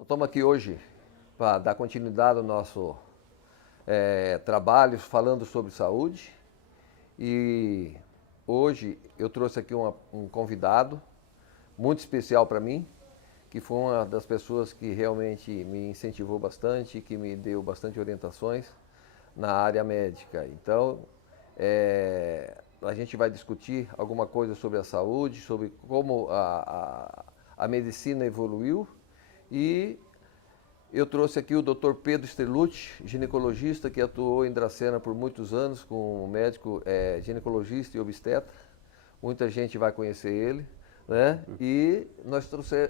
Estamos aqui hoje para dar continuidade ao nosso trabalho falando sobre saúde e hoje eu trouxe aqui um convidado muito especial para mim, que foi uma das pessoas que realmente me incentivou bastante, que me deu bastante orientações na área médica. Então, a gente vai discutir alguma coisa sobre a saúde, sobre como a medicina evoluiu e eu trouxe aqui o Dr. Pedro Sterlucci, ginecologista que atuou em Dracena por muitos anos como médico ginecologista e obstetra. Muita gente vai conhecer ele, né? E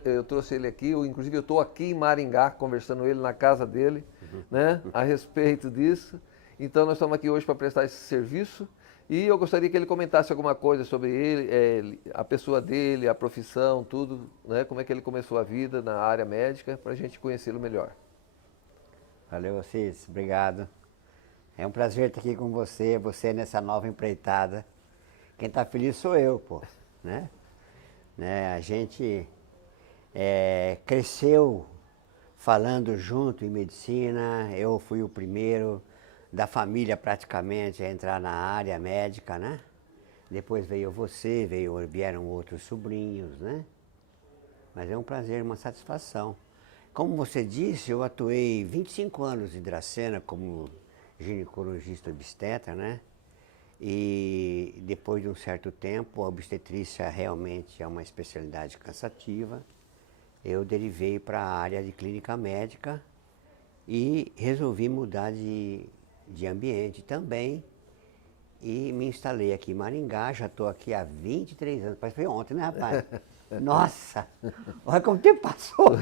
eu trouxe ele aqui, inclusive eu estou aqui em Maringá conversando com ele na casa dele, né? A respeito disso. Então nós estamos aqui hoje para prestar esse serviço e eu gostaria que ele comentasse alguma coisa sobre ele, a pessoa dele, a profissão, tudo, né? Como é que ele começou a vida na área médica, para a gente conhecê-lo melhor. Valeu, vocês. Obrigado. É um prazer estar aqui com você nessa nova empreitada. Quem está feliz sou eu, pô, né? A gente cresceu falando junto em medicina. Eu fui o primeiro da família praticamente a entrar na área médica, né? Depois veio você, vieram outros sobrinhos, né? Mas é um prazer, uma satisfação. Como você disse, eu atuei 25 anos em Dracena como ginecologista obstetra, né? E depois de um certo tempo, a obstetrícia realmente é uma especialidade cansativa. Eu derivei para a área de clínica médica e resolvi mudar de ambiente também. E me instalei aqui em Maringá, já estou aqui há 23 anos. Parece que foi ontem, né, rapaz? Nossa! Olha como o tempo passou!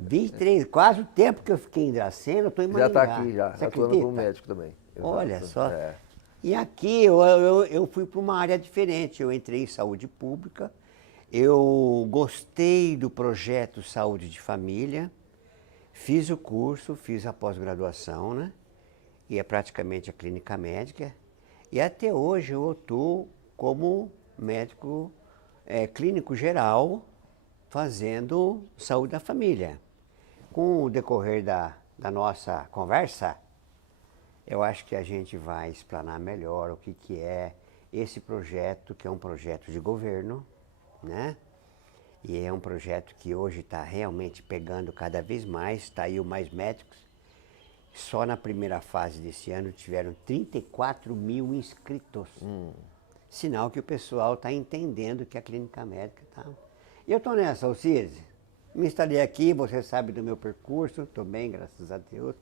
23, quase o tempo que eu fiquei em Dracena, eu estou em Já está Maringá. aqui, já, Você atuando como acredita? médico também. Olha Exato. só. E aqui eu fui para uma área diferente. Eu entrei em saúde pública, eu gostei do projeto Saúde de Família, fiz o curso, fiz a pós-graduação, né? E é praticamente a clínica médica. E até hoje eu atuo como médico clínico geral, fazendo saúde da família. Com o decorrer da nossa conversa, eu acho que a gente vai explanar melhor o que é esse projeto, que é um projeto de governo, né? E é um projeto que hoje está realmente pegando cada vez mais, está aí o Mais Médicos. Só na primeira fase desse ano tiveram 34 mil inscritos. Sinal que o pessoal está entendendo que a clínica médica está... E eu estou nessa, Alcides. Me instalei aqui, você sabe do meu percurso, estou bem, graças a Deus.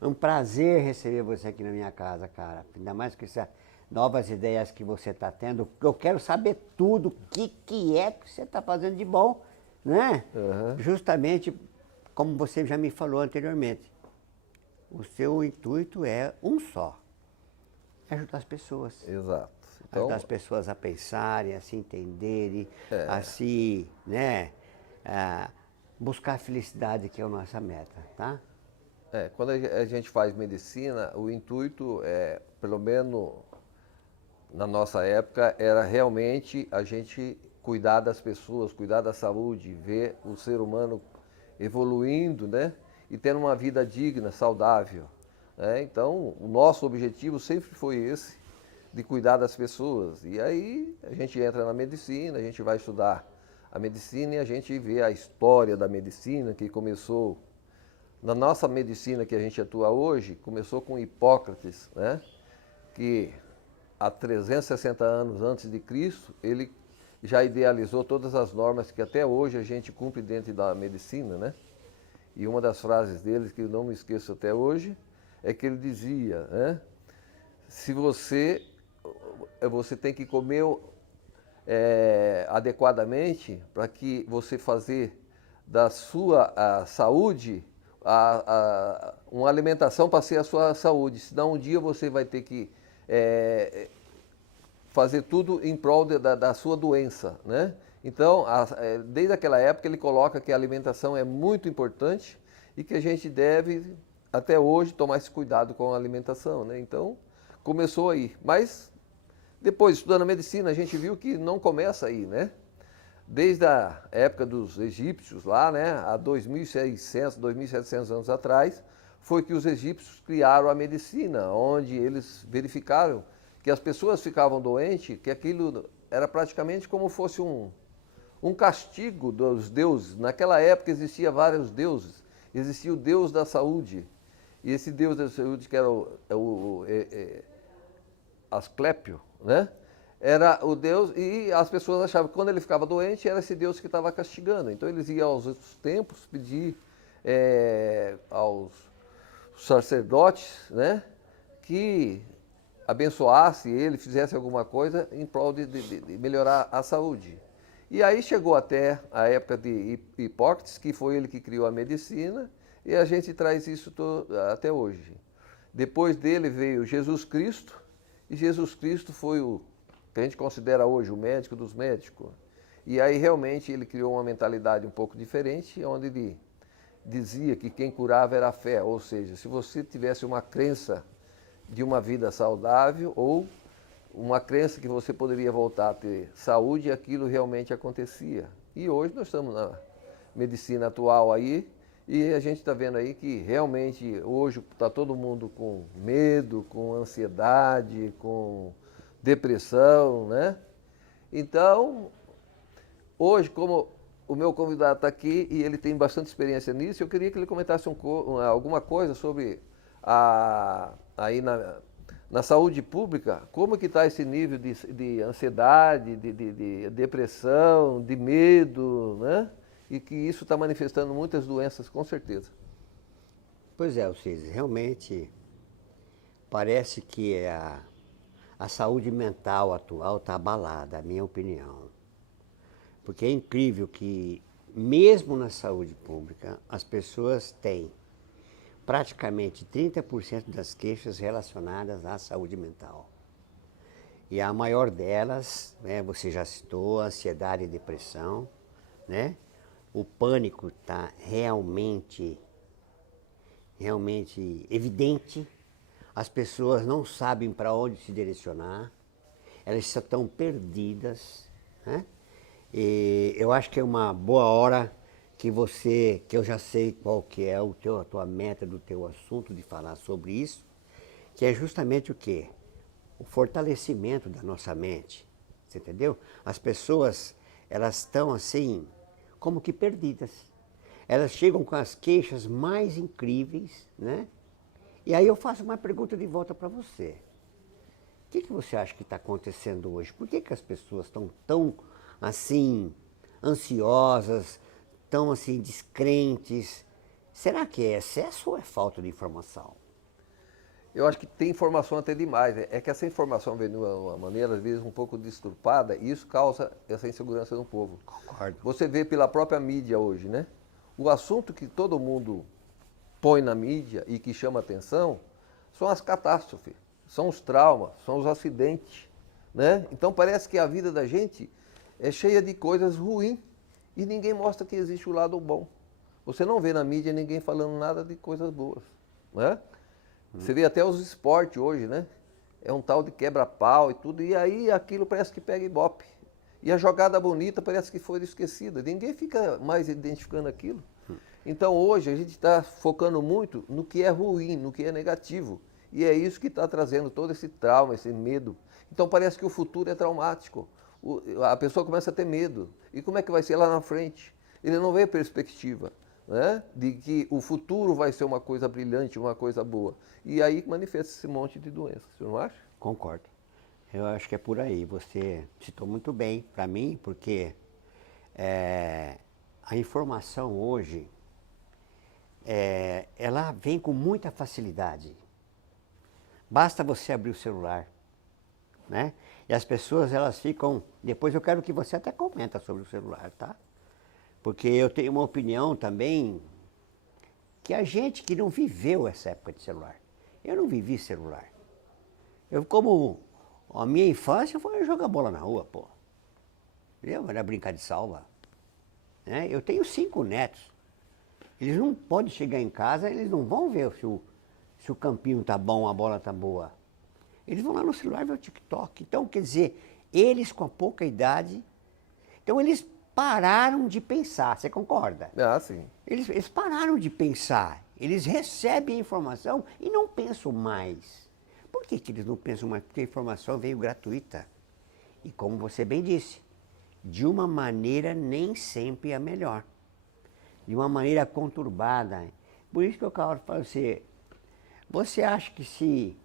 É um prazer receber você aqui na minha casa, cara. Ainda mais com essas novas ideias que você está tendo. Eu quero saber tudo, o que é que você está fazendo de bom, né? Justamente como você já me falou anteriormente. O seu intuito é um só, é ajudar as pessoas. Exato. Ajudar as pessoas a pensarem, a se entenderem, a se, né, a buscar a felicidade, que é a nossa meta, tá? Quando a gente faz medicina, o intuito pelo menos na nossa época, era realmente a gente cuidar das pessoas, cuidar da saúde, ver o ser humano evoluindo, né? E tendo uma vida digna, saudável. Né? Então, o nosso objetivo sempre foi esse, de cuidar das pessoas. E aí a gente entra na medicina, a gente vai estudar a medicina e a gente vê a história da medicina que começou na nossa medicina que a gente atua hoje, começou com Hipócrates, né? Que há 360 anos antes de Cristo, ele já idealizou todas as normas que até hoje a gente cumpre dentro da medicina, né? E uma das frases dele, que eu não me esqueço até hoje, é que ele dizia, né? Se você tem que comer adequadamente para que você fazer da sua saúde uma alimentação para ser a sua saúde. Senão um dia você vai ter que fazer tudo em prol da sua doença, né? Então, desde aquela época ele coloca que a alimentação é muito importante e que a gente deve, até hoje, tomar esse cuidado com a alimentação, né? Então, começou aí. Mas, depois, estudando medicina, a gente viu que não começa aí, né? desde a época dos egípcios lá, né, há 2.600, 2.700 anos atrás, foi que os egípcios criaram a medicina, onde eles verificaram que as pessoas ficavam doentes, que aquilo era praticamente como fosse um castigo dos deuses. Naquela época existia vários deuses. Existia o deus da saúde. E esse deus da saúde, que era Asclépio, né? Era o deus, e as pessoas achavam que quando ele ficava doente, era esse deus que estava castigando. Então eles iam aos outros templos pedir aos sacerdotes, né, que abençoasse ele, fizesse alguma coisa em prol de melhorar a saúde. E aí chegou até a época de Hipócrates, que foi ele que criou a medicina, e a gente traz isso até hoje. Depois dele veio Jesus Cristo, e Jesus Cristo foi o que a gente considera hoje o médico dos médicos. E aí realmente ele criou uma mentalidade um pouco diferente, onde ele dizia que quem curava era a fé, ou seja, se você tivesse uma crença de uma vida saudável ou uma crença que você poderia voltar a ter saúde, aquilo realmente acontecia. E hoje nós estamos na medicina atual aí, e a gente está vendo aí que realmente hoje está todo mundo com medo, com ansiedade, com depressão, né? Então, hoje, como o meu convidado está aqui e ele tem bastante experiência nisso, eu queria que ele comentasse alguma coisa sobre aí na saúde pública, como que está esse nível de ansiedade, de depressão, de medo, né? E que isso está manifestando muitas doenças, com certeza. Pois é, Alcides, realmente parece que a saúde mental atual está abalada, a minha opinião. Porque é incrível que, mesmo na saúde pública, as pessoas têm praticamente 30% das queixas relacionadas à saúde mental. E a maior delas, né, você já citou, a ansiedade e depressão, né? O pânico está realmente evidente. As pessoas não sabem para onde se direcionar, elas estão perdidas, né? E eu acho que é uma boa hora que eu já sei qual que é a tua meta do teu assunto de falar sobre isso, que é justamente o quê? O fortalecimento da nossa mente, você entendeu? As pessoas, elas estão assim, como que perdidas. Elas chegam com as queixas mais incríveis, né? E aí eu faço uma pergunta de volta para você. O que você acha que está acontecendo hoje? Por que as pessoas estão tão assim, ansiosas, tão assim, descrentes? Será que é excesso ou é falta de informação? Eu acho que tem informação até demais. É que essa informação vem de uma maneira, às vezes, um pouco disturpada, e isso causa essa insegurança no povo. Concordo. Você vê pela própria mídia hoje, né? O assunto que todo mundo põe na mídia e que chama atenção são as catástrofes, são os traumas, são os acidentes, né? Então parece que a vida da gente é cheia de coisas ruins e ninguém mostra que existe o lado bom. Você não vê na mídia ninguém falando nada de coisas boas, né? Você vê até os esportes hoje, né? É um tal de quebra-pau e tudo, e aí aquilo parece que pega ibope. E a jogada bonita parece que foi esquecida. Ninguém fica mais identificando aquilo. Então hoje a gente está focando muito no que é ruim, no que é negativo. E é isso que está trazendo todo esse trauma, esse medo. Então parece que o futuro é traumático. A pessoa começa a ter medo. E como é que vai ser lá na frente? Ele não vê perspectiva, né, de que o futuro vai ser uma coisa brilhante, uma coisa boa. E aí manifesta esse monte de doenças, você não acha? Concordo. Eu acho que é por aí. Você citou muito bem para mim, porque a informação hoje, ela vem com muita facilidade. Basta você abrir o celular, né? E as pessoas, elas ficam... Depois eu quero que você até comenta sobre o celular, tá? Porque eu tenho uma opinião também, que a gente que não viveu essa época de celular. Eu não vivi celular. A minha infância foi jogar bola na rua, pô. Era brincar de salva. Né? Eu tenho 5 netos. Eles não podem chegar em casa, eles não vão ver se o campinho tá bom, a bola tá boa. Eles vão lá no celular ver o TikTok. Então, quer dizer, eles com a pouca idade, então eles pararam de pensar, você concorda? Ah, sim. Eles pararam de pensar, eles recebem a informação e não pensam mais. Por que eles não pensam mais? Porque a informação veio gratuita. E como você bem disse, de uma maneira nem sempre a melhor. De uma maneira conturbada. Por isso que eu falo para você acha que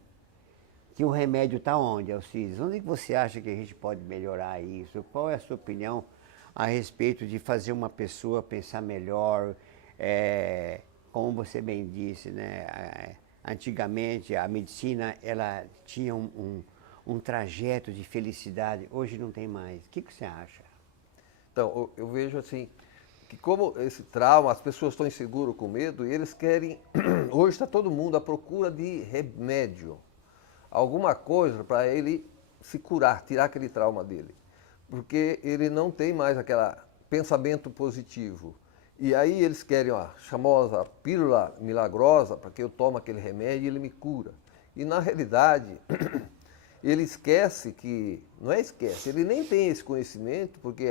o remédio está onde, Alcides? Onde que você acha que a gente pode melhorar isso? Qual é a sua opinião a respeito de fazer uma pessoa pensar melhor? Como você bem disse, né? Antigamente a medicina ela tinha um trajeto de felicidade, hoje não tem mais. O que você acha? Então, eu vejo assim, que como esse trauma, as pessoas estão inseguras com medo e eles querem, hoje está todo mundo à procura de remédio, alguma coisa para ele se curar, tirar aquele trauma dele, porque ele não tem mais aquele pensamento positivo. E aí eles querem a famosa pílula milagrosa para que eu tome aquele remédio e ele me cura. E na realidade, ele esquece que, não é esquece, ele nem tem esse conhecimento, porque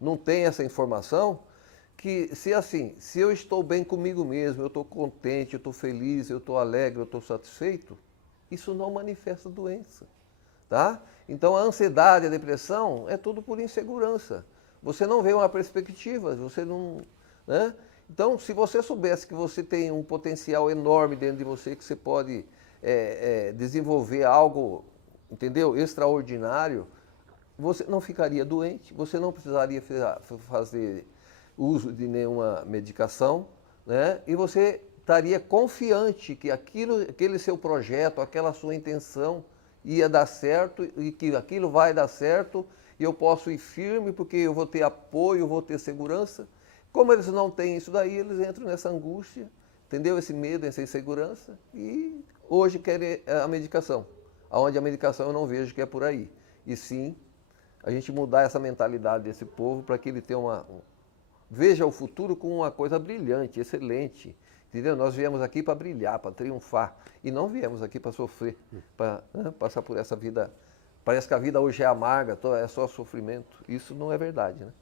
não tem essa informação, que se eu estou bem comigo mesmo, eu estou contente, eu estou feliz, eu estou alegre, eu estou satisfeito, isso não manifesta doença, tá? Então a ansiedade, a depressão é tudo por insegurança. Você não vê uma perspectiva, você não, né? Então, se você soubesse que você tem um potencial enorme dentro de você, que você pode desenvolver algo, entendeu? Extraordinário, você não ficaria doente, você não precisaria fazer uso de nenhuma medicação, né? E você estaria confiante que aquele seu projeto, aquela sua intenção ia dar certo e que aquilo vai dar certo e eu posso ir firme porque eu vou ter apoio, vou ter segurança. Como eles não têm isso daí, eles entram nessa angústia, entendeu? Esse medo, essa insegurança e hoje querem a medicação. Onde a medicação eu não vejo que é por aí. E sim, a gente mudar essa mentalidade desse povo para que ele tenha veja o futuro como uma coisa brilhante, excelente. Entendeu? Nós viemos aqui para brilhar, para triunfar. E não viemos aqui para sofrer, para passar por essa vida. Parece que a vida hoje é amarga, é só sofrimento. Isso não é verdade, né?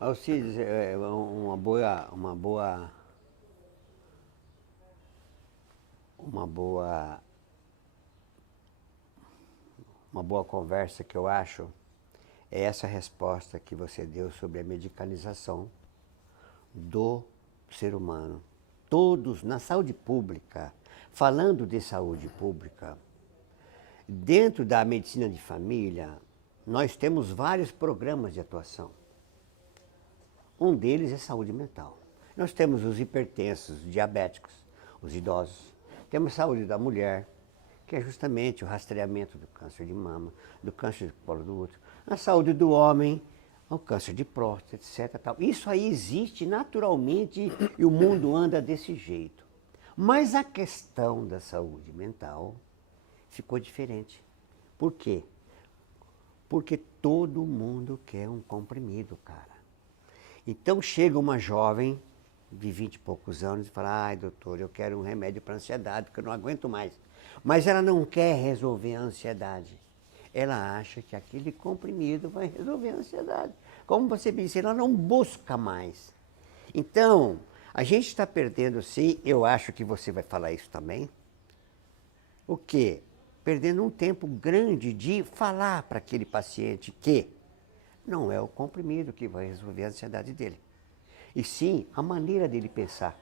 Alcides, uma boa conversa que eu acho é essa resposta que você deu sobre a medicalização do ser humano. Todos, na saúde pública, falando de saúde pública, dentro da medicina de família, nós temos vários programas de atuação. Um deles é saúde mental. Nós temos os hipertensos, os diabéticos, os idosos. Temos saúde da mulher, que é justamente o rastreamento do câncer de mama, do câncer de colo do útero. A saúde do homem, o câncer de próstata, etc. Tal. Isso aí existe naturalmente e o mundo anda desse jeito. Mas a questão da saúde mental ficou diferente. Por quê? Porque todo mundo quer um comprimido, cara. Então chega uma jovem de 20 e poucos anos e fala, ai doutor, eu quero um remédio para ansiedade, porque eu não aguento mais. Mas ela não quer resolver a ansiedade. Ela acha que aquele comprimido vai resolver a ansiedade. Como você disse, ela não busca mais. Então, a gente está perdendo, sim, eu acho que você vai falar isso também. O quê? Perdendo um tempo grande de falar para aquele paciente que não é o comprimido que vai resolver a ansiedade dele. E sim, a maneira dele pensar.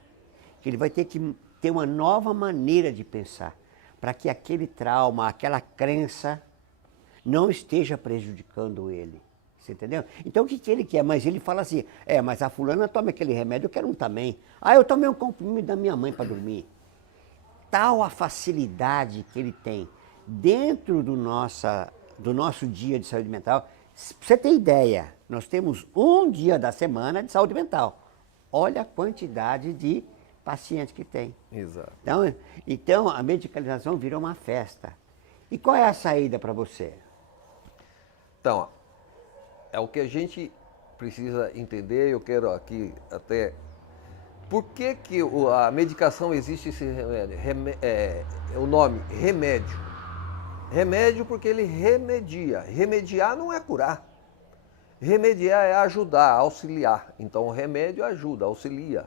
Que ele vai ter que ter uma nova maneira de pensar para que aquele trauma, aquela crença não esteja prejudicando ele. Você entendeu? Então o que ele quer? Mas ele fala assim, mas a fulana toma aquele remédio, eu quero um também. Ah, eu tomei um comprimido da minha mãe para dormir. Tal a facilidade que ele tem dentro do nosso dia de saúde mental. Pra você ter ideia, nós temos um dia da semana de saúde mental. Olha a quantidade de pacientes que tem. Exato. Então a medicalização virou uma festa. E qual é a saída para você? Então, é o que a gente precisa entender, eu quero aqui até... Por que a medicação existe esse remédio? O nome, remédio. Remédio porque ele remedia. Remediar não é curar. Remediar é ajudar, auxiliar. Então, o remédio ajuda, auxilia.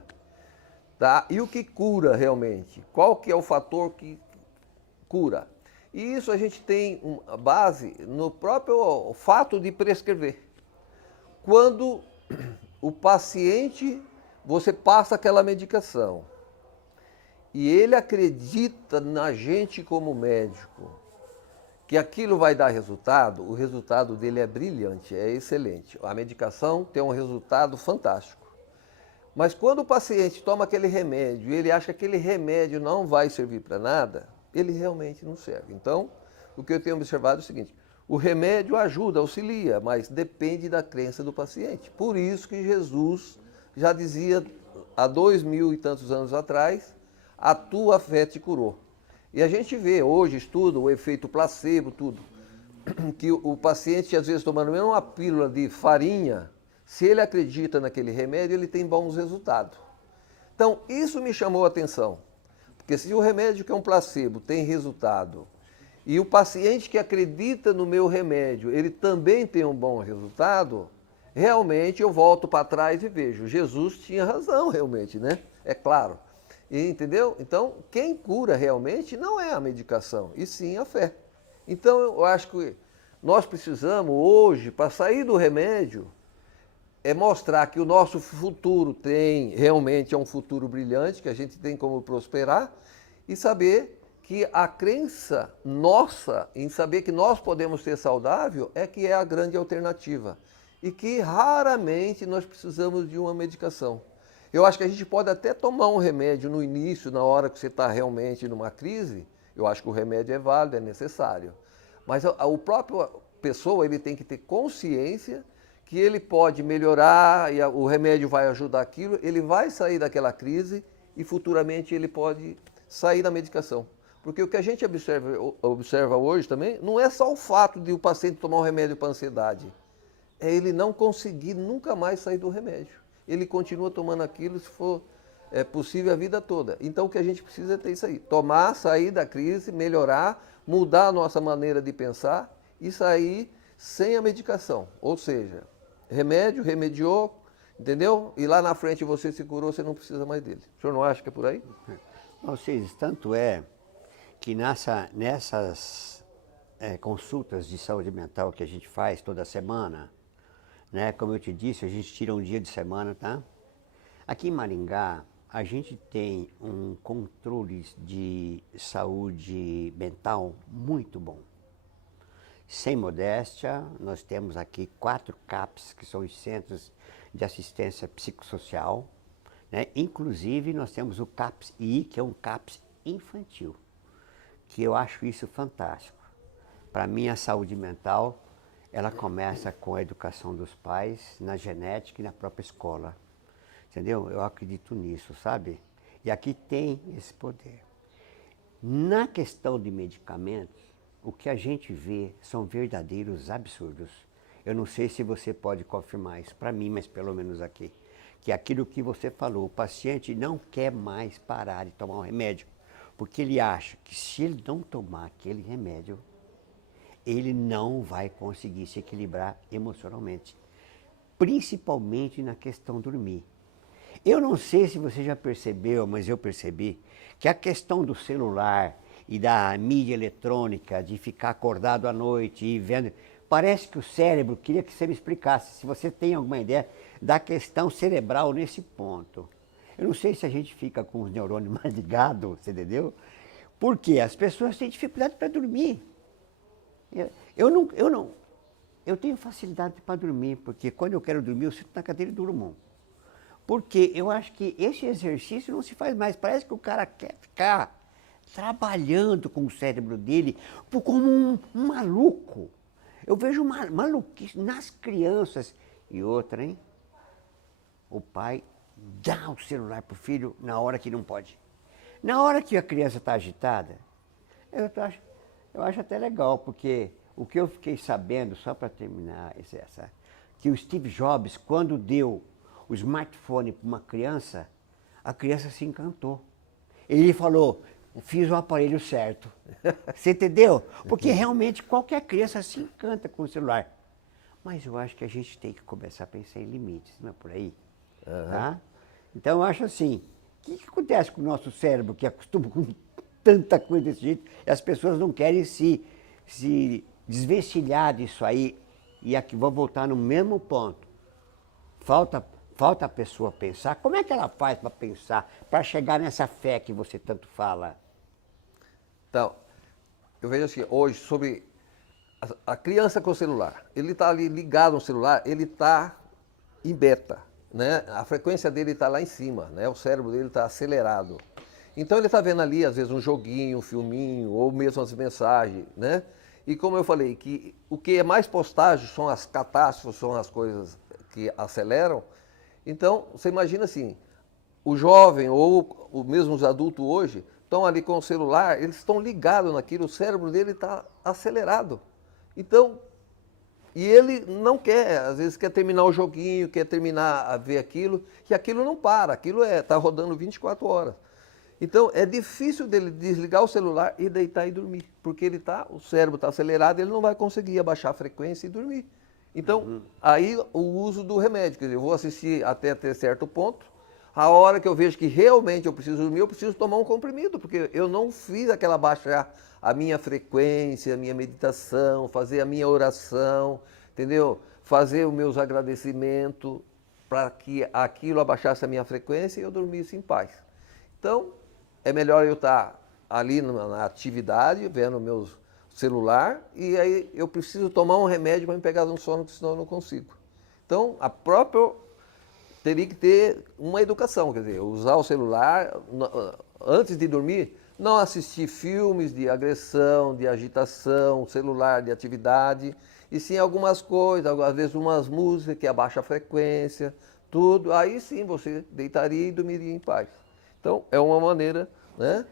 Tá? E o que cura realmente? Qual que é o fator que cura? E isso a gente tem uma base no próprio fato de prescrever. Quando o paciente, você passa aquela medicação e ele acredita na gente como médico, que aquilo vai dar resultado, o resultado dele é brilhante, é excelente. A medicação tem um resultado fantástico. Mas quando o paciente toma aquele remédio e ele acha que aquele remédio não vai servir para nada, ele realmente não serve. Então, o que eu tenho observado é o seguinte: o remédio ajuda, auxilia, mas depende da crença do paciente. Por isso que Jesus já dizia há 2000 e tantos anos atrás, a tua fé te curou. E a gente vê hoje, estuda o efeito placebo, tudo, que o paciente às vezes tomando mesmo uma pílula de farinha, se ele acredita naquele remédio, ele tem bons resultados. Então, isso me chamou a atenção. Porque se o remédio que é um placebo tem resultado, e o paciente que acredita no meu remédio, ele também tem um bom resultado, realmente eu volto para trás e vejo, Jesus tinha razão realmente, né? É claro. E, entendeu? Então, quem cura realmente não é a medicação, e sim a fé. Então, eu acho que nós precisamos hoje, para sair do remédio, é mostrar que o nosso futuro realmente é um futuro brilhante, que a gente tem como prosperar, e saber que a crença nossa em saber que nós podemos ser saudável é que é a grande alternativa. E que raramente nós precisamos de uma medicação. Eu acho que a gente pode até tomar um remédio no início, na hora que você está realmente numa crise. Eu acho que o remédio é válido, é necessário. Mas o próprio pessoa, ele tem que ter consciência que ele pode melhorar e o remédio vai ajudar aquilo, ele vai sair daquela crise e futuramente ele pode sair da medicação. Porque o que a gente observa hoje também não é só o fato de o paciente tomar um remédio para ansiedade, é ele não conseguir nunca mais sair do remédio. Ele continua tomando aquilo se for possível a vida toda. Então o que a gente precisa é ter isso aí, tomar, sair da crise, melhorar, mudar a nossa maneira de pensar e sair sem a medicação. Ou seja, remédio, remediou, entendeu? E lá na frente você se curou, você não precisa mais dele. O senhor não acha que é por aí? Vocês, tanto é que nessas consultas de saúde mental que a gente faz toda semana, né, como eu te disse, a gente tira um dia de semana, tá? Aqui em Maringá, a gente tem um controle de saúde mental muito bom. Sem modéstia, nós temos aqui 4 CAPs, que são os Centros de Assistência Psicossocial, né? Inclusive, nós temos o CAPS-I, que é um CAPS infantil, que eu acho isso fantástico. Para mim, a saúde mental, ela começa com a educação dos pais, na genética e na própria escola. Entendeu? Eu acredito nisso, sabe? E aqui tem esse poder. Na questão de medicamentos, o que a gente vê são verdadeiros absurdos. Eu não sei se você pode confirmar isso para mim, mas pelo menos aqui. Que aquilo que você falou, o paciente não quer mais parar de tomar um remédio, porque ele acha que se ele não tomar aquele remédio, ele não vai conseguir se equilibrar emocionalmente, principalmente na questão dormir. Eu não sei se você já percebeu, mas eu percebi que a questão do celular e da mídia eletrônica, de ficar acordado à noite e vendo, parece que o cérebro queria que você me explicasse, se você tem alguma ideia da questão cerebral nesse ponto. Eu não sei se a gente fica com os neurônios mais ligados, você entendeu? Porque as pessoas têm dificuldade para dormir. Eu tenho facilidade para dormir, porque quando eu quero dormir, eu sento na cadeira e durmo. Porque eu acho que esse exercício não se faz mais. Parece que o cara quer ficar trabalhando com o cérebro dele como um maluco. Eu vejo uma maluquice nas crianças. E outra, hein? O pai dá o celular pro filho na hora que não pode. Na hora que a criança está agitada, eu acho até legal, porque o que eu fiquei sabendo, só para terminar, que o Steve Jobs, quando deu o smartphone para uma criança, a criança se encantou. Ele falou, fiz o aparelho certo. Você entendeu? Porque realmente qualquer criança se encanta com o celular. Mas eu acho que a gente tem que começar a pensar em limites, não é por aí? Tá? Então eu acho assim, o que acontece com o nosso cérebro que acostuma com tanta coisa desse jeito e as pessoas não querem se desvencilhar disso aí e aqui vou voltar no mesmo ponto. Falta a pessoa pensar. Como é que ela faz para pensar, para chegar nessa fé que você tanto fala? Então, eu vejo assim, hoje, sobre a criança com o celular. Ele está ali ligado no celular, ele está em beta, né? A frequência dele está lá em cima, né? O cérebro dele está acelerado. Então ele está vendo ali, às vezes, um joguinho, um filminho, ou mesmo as mensagens, né? E como eu falei, que o que é mais postagem são as catástrofes, são as coisas que aceleram. Então, você imagina assim, o jovem ou mesmo os adultos hoje estão ali com o celular, eles estão ligados naquilo, o cérebro dele está acelerado. Então, e ele não quer, às vezes quer terminar o joguinho, quer terminar a ver aquilo, e aquilo não para, aquilo está rodando 24 horas. Então, é difícil dele desligar o celular e deitar e dormir, porque o cérebro está acelerado, ele não vai conseguir abaixar a frequência e dormir. Então, aí o uso do remédio, quer dizer, eu vou assistir até certo ponto, a hora que eu vejo que realmente eu preciso dormir, eu preciso tomar um comprimido, porque eu não fiz aquela baixar a minha frequência, a minha meditação, fazer a minha oração, entendeu? Fazer os meus agradecimentos para que aquilo abaixasse a minha frequência e eu dormisse em paz. Então, é melhor eu estar ali na atividade, vendo o meu celular, e aí eu preciso tomar um remédio para me pegar no sono, porque senão eu não consigo. Então, a própria teria que ter uma educação, quer dizer, usar o celular antes de dormir, não assistir filmes de agressão, de agitação, celular de atividade, e sim algumas coisas, às vezes umas músicas que abaixam a frequência, tudo, aí sim você deitaria e dormiria em paz. Então, é uma maneira, né,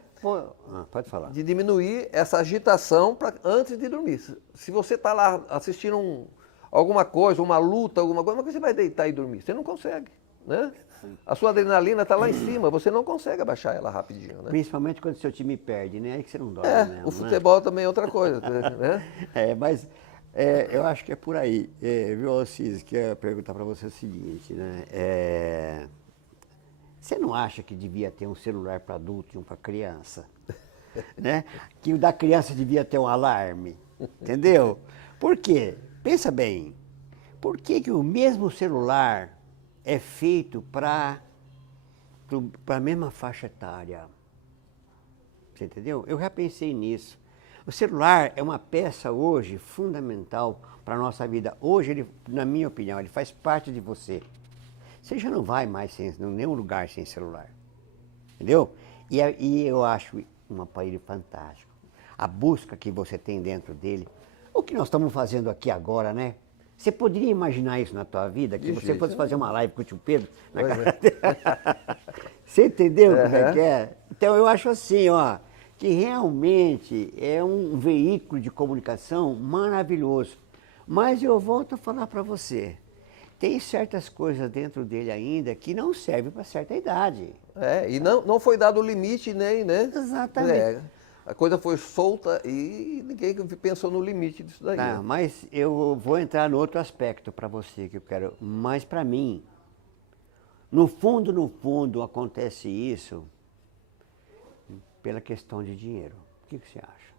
Pode falar. de diminuir essa agitação antes de dormir. Se você está lá assistindo alguma coisa, uma luta, alguma coisa, mas você vai deitar e dormir? Você não consegue, né? A sua adrenalina está lá em cima, você não consegue abaixar ela rapidinho, né? Principalmente quando seu time perde, né? Aí que você não dorme mesmo, O futebol também é outra coisa, né? Mas eu acho que é por aí. Viu, Alcides, que eu ia perguntar para você o seguinte, né? Você não acha que devia ter um celular para adulto e um para criança? Né? Que o da criança devia ter um alarme, entendeu? Por quê? Pensa bem, por que o mesmo celular é feito para a mesma faixa etária? Você entendeu? Eu já pensei nisso. O celular é uma peça hoje fundamental para a nossa vida. Hoje, ele, na minha opinião, ele faz parte de você. Você já não vai mais em nenhum lugar sem celular. Entendeu? E eu acho um aparelho fantástico. A busca que você tem dentro dele. O que nós estamos fazendo aqui agora, né? Você poderia imaginar isso na tua vida? Que você fosse fazer uma live com o tio Pedro na casa dele? Você entendeu como é que é? Então eu acho assim, ó, que realmente é um veículo de comunicação maravilhoso. Mas eu volto a falar para você. Tem certas coisas dentro dele ainda que não servem para certa idade. E não foi dado o limite nem, né? Exatamente. A coisa foi solta e ninguém pensou no limite disso daí. Tá, Né? mas eu vou entrar no outro aspecto para você que eu quero. Mas para mim, no fundo, acontece isso pela questão de dinheiro. O que você acha?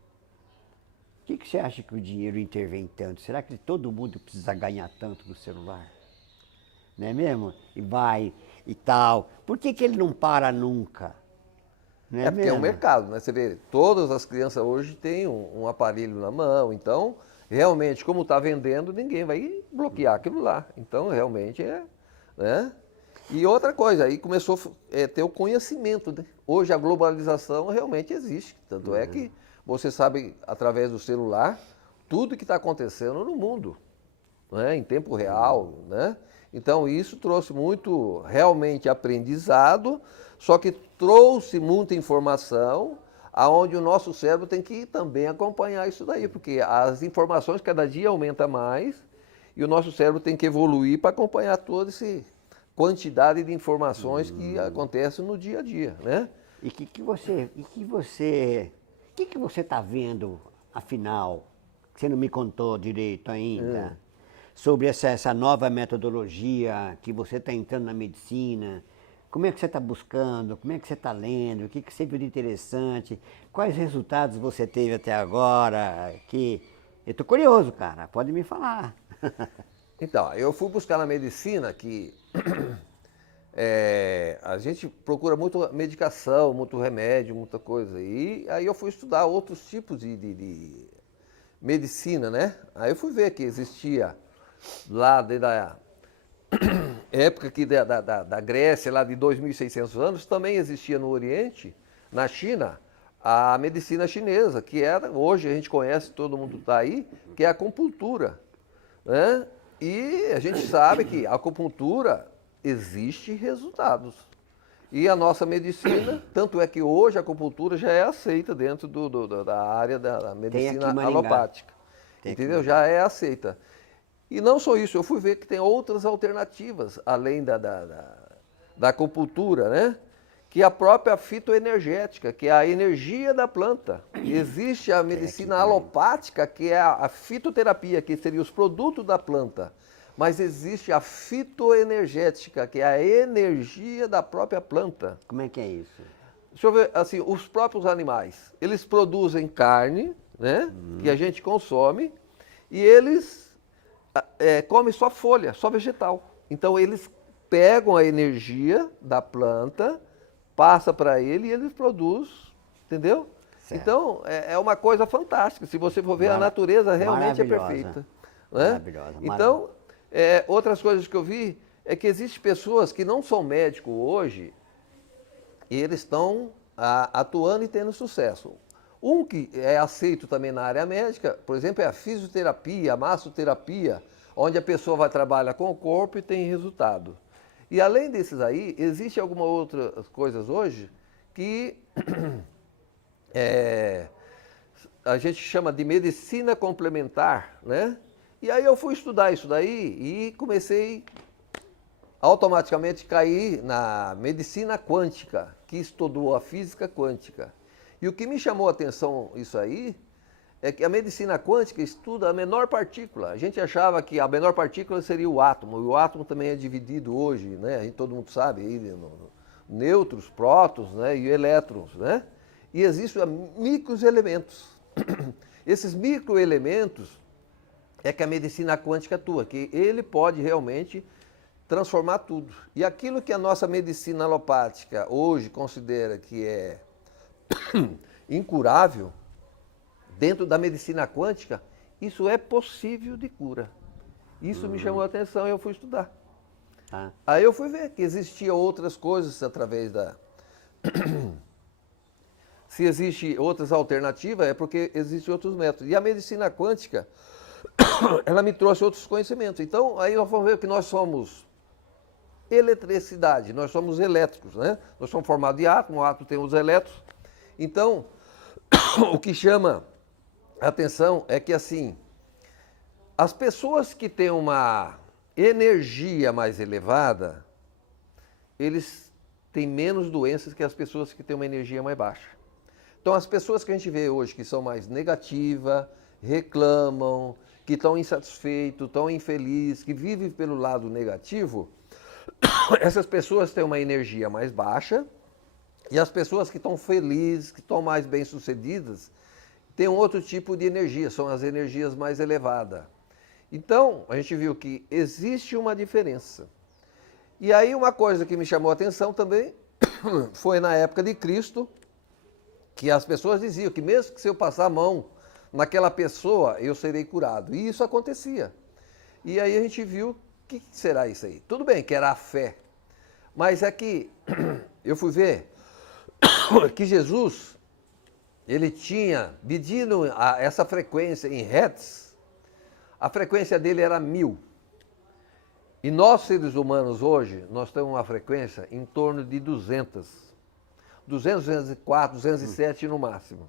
O que você acha que o dinheiro intervém tanto? Será que todo mundo precisa ganhar tanto no celular? Não é mesmo? E vai e tal. Por que ele não para nunca? Não Porque é mesmo? um mercado, né? Você vê, todas as crianças hoje têm um aparelho na mão, então, realmente, como está vendendo, ninguém vai bloquear aquilo lá. Então, realmente né? E outra coisa, aí começou a ter o conhecimento, né? Hoje a globalização realmente existe, tanto é que você sabe, através do celular, tudo que está acontecendo no mundo, né? Em tempo real, né? Então isso trouxe muito realmente aprendizado, só que trouxe muita informação, aonde o nosso cérebro tem que também acompanhar isso daí, porque as informações cada dia aumentam mais e o nosso cérebro tem que evoluir para acompanhar toda essa quantidade de informações que acontecem no dia a dia, né? E o que você está vendo, afinal, que você não me contou direito ainda, sobre essa nova metodologia que você está entrando na medicina. Como é que você está buscando? Como é que você está lendo? O que você viu de interessante? Quais resultados você teve até agora? Eu estou curioso, cara. Pode me falar. Então, eu fui buscar na medicina que a gente procura muito medicação, muito remédio, muita coisa. E aí eu fui estudar outros tipos de medicina, né? Aí eu fui ver que existia lá desde a época aqui da Grécia, lá de 2.600 anos, também existia no Oriente, na China, a medicina chinesa, que era, hoje a gente conhece, todo mundo está aí, que é a acupuntura, né? E a gente sabe que a acupuntura existe resultados. E a nossa medicina, tanto é que hoje a acupuntura já é aceita dentro da área da medicina alopática. Entendeu? Já é aceita. E não só isso, eu fui ver que tem outras alternativas, além da acupuntura, né? Que é a própria fitoenergética, que é a energia da planta. Existe a medicina alopática, que é a fitoterapia, que seria os produtos da planta. Mas existe a fitoenergética, que é a energia da própria planta. Como é que é isso? Deixa eu ver, assim, os próprios animais, eles produzem carne, né? Que a gente consome, e eles comem só folha, só vegetal. Então eles pegam a energia da planta, passa para ele e eles produzem, entendeu? Certo. Então é uma coisa fantástica. Se você for ver, a natureza realmente é perfeita. Né? Maravilhosa. Então, outras coisas que eu vi é que existem pessoas que não são médicos hoje e eles estão atuando e tendo sucesso. Um que é aceito também na área médica, por exemplo, é a fisioterapia, a massoterapia, onde a pessoa vai trabalhar com o corpo e tem resultado. E além desses aí, existem algumas outras coisas hoje que a gente chama de medicina complementar, né? E aí eu fui estudar isso daí e comecei automaticamente a cair na medicina quântica, que estudou a física quântica. E o que me chamou a atenção isso aí é que a medicina quântica estuda a menor partícula. A gente achava que a menor partícula seria o átomo, e o átomo também é dividido hoje, né? Todo mundo sabe, aí, nêutrons, prótons, né? E elétrons, né? E existem microelementos. Esses microelementos é que a medicina quântica atua, que ele pode realmente transformar tudo. E aquilo que a nossa medicina alopática hoje considera que é incurável, dentro da medicina quântica, isso é possível de cura. Isso me chamou a atenção e eu fui estudar. Aí eu fui ver que existiam outras coisas através da... Se existe outras alternativas, é porque existem outros métodos. E a medicina quântica, ela me trouxe outros conhecimentos. Então, aí nós vamos ver que nós somos eletricidade, nós somos elétricos, né? Nós somos formados de átomo, o átomo tem os elétrons. Então, o que chama a atenção é que, assim, as pessoas que têm uma energia mais elevada, eles têm menos doenças que as pessoas que têm uma energia mais baixa. Então, as pessoas que a gente vê hoje que são mais negativas, reclamam, que estão insatisfeitos, estão infelizes, que vivem pelo lado negativo, essas pessoas têm uma energia mais baixa, e as pessoas que estão felizes, que estão mais bem-sucedidas, têm um outro tipo de energia, são as energias mais elevadas. Então, a gente viu que existe uma diferença. E aí uma coisa que me chamou a atenção também foi na época de Cristo, que as pessoas diziam que mesmo que se eu passar a mão naquela pessoa, eu serei curado. E isso acontecia. E aí a gente viu, o que será isso aí? Tudo bem que era a fé, mas é que eu fui ver que Jesus, ele tinha, medindo essa frequência em hertz, a frequência dele era 1000. E nós, seres humanos, hoje, nós temos uma frequência em torno de 200. 200, 204, 207 no máximo.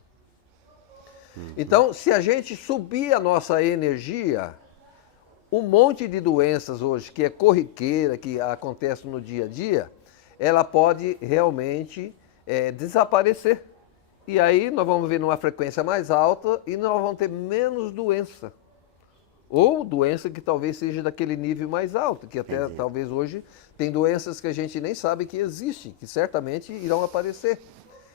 Então, se a gente subir a nossa energia, um monte de doenças hoje, que é corriqueira, que acontece no dia a dia, ela pode realmente desaparecer. E aí nós vamos ver numa frequência mais alta e nós vamos ter menos doença. Ou doença que talvez seja daquele nível mais alto, que até Entendi. talvez hoje tem doenças que a gente nem sabe que existem, que certamente irão aparecer.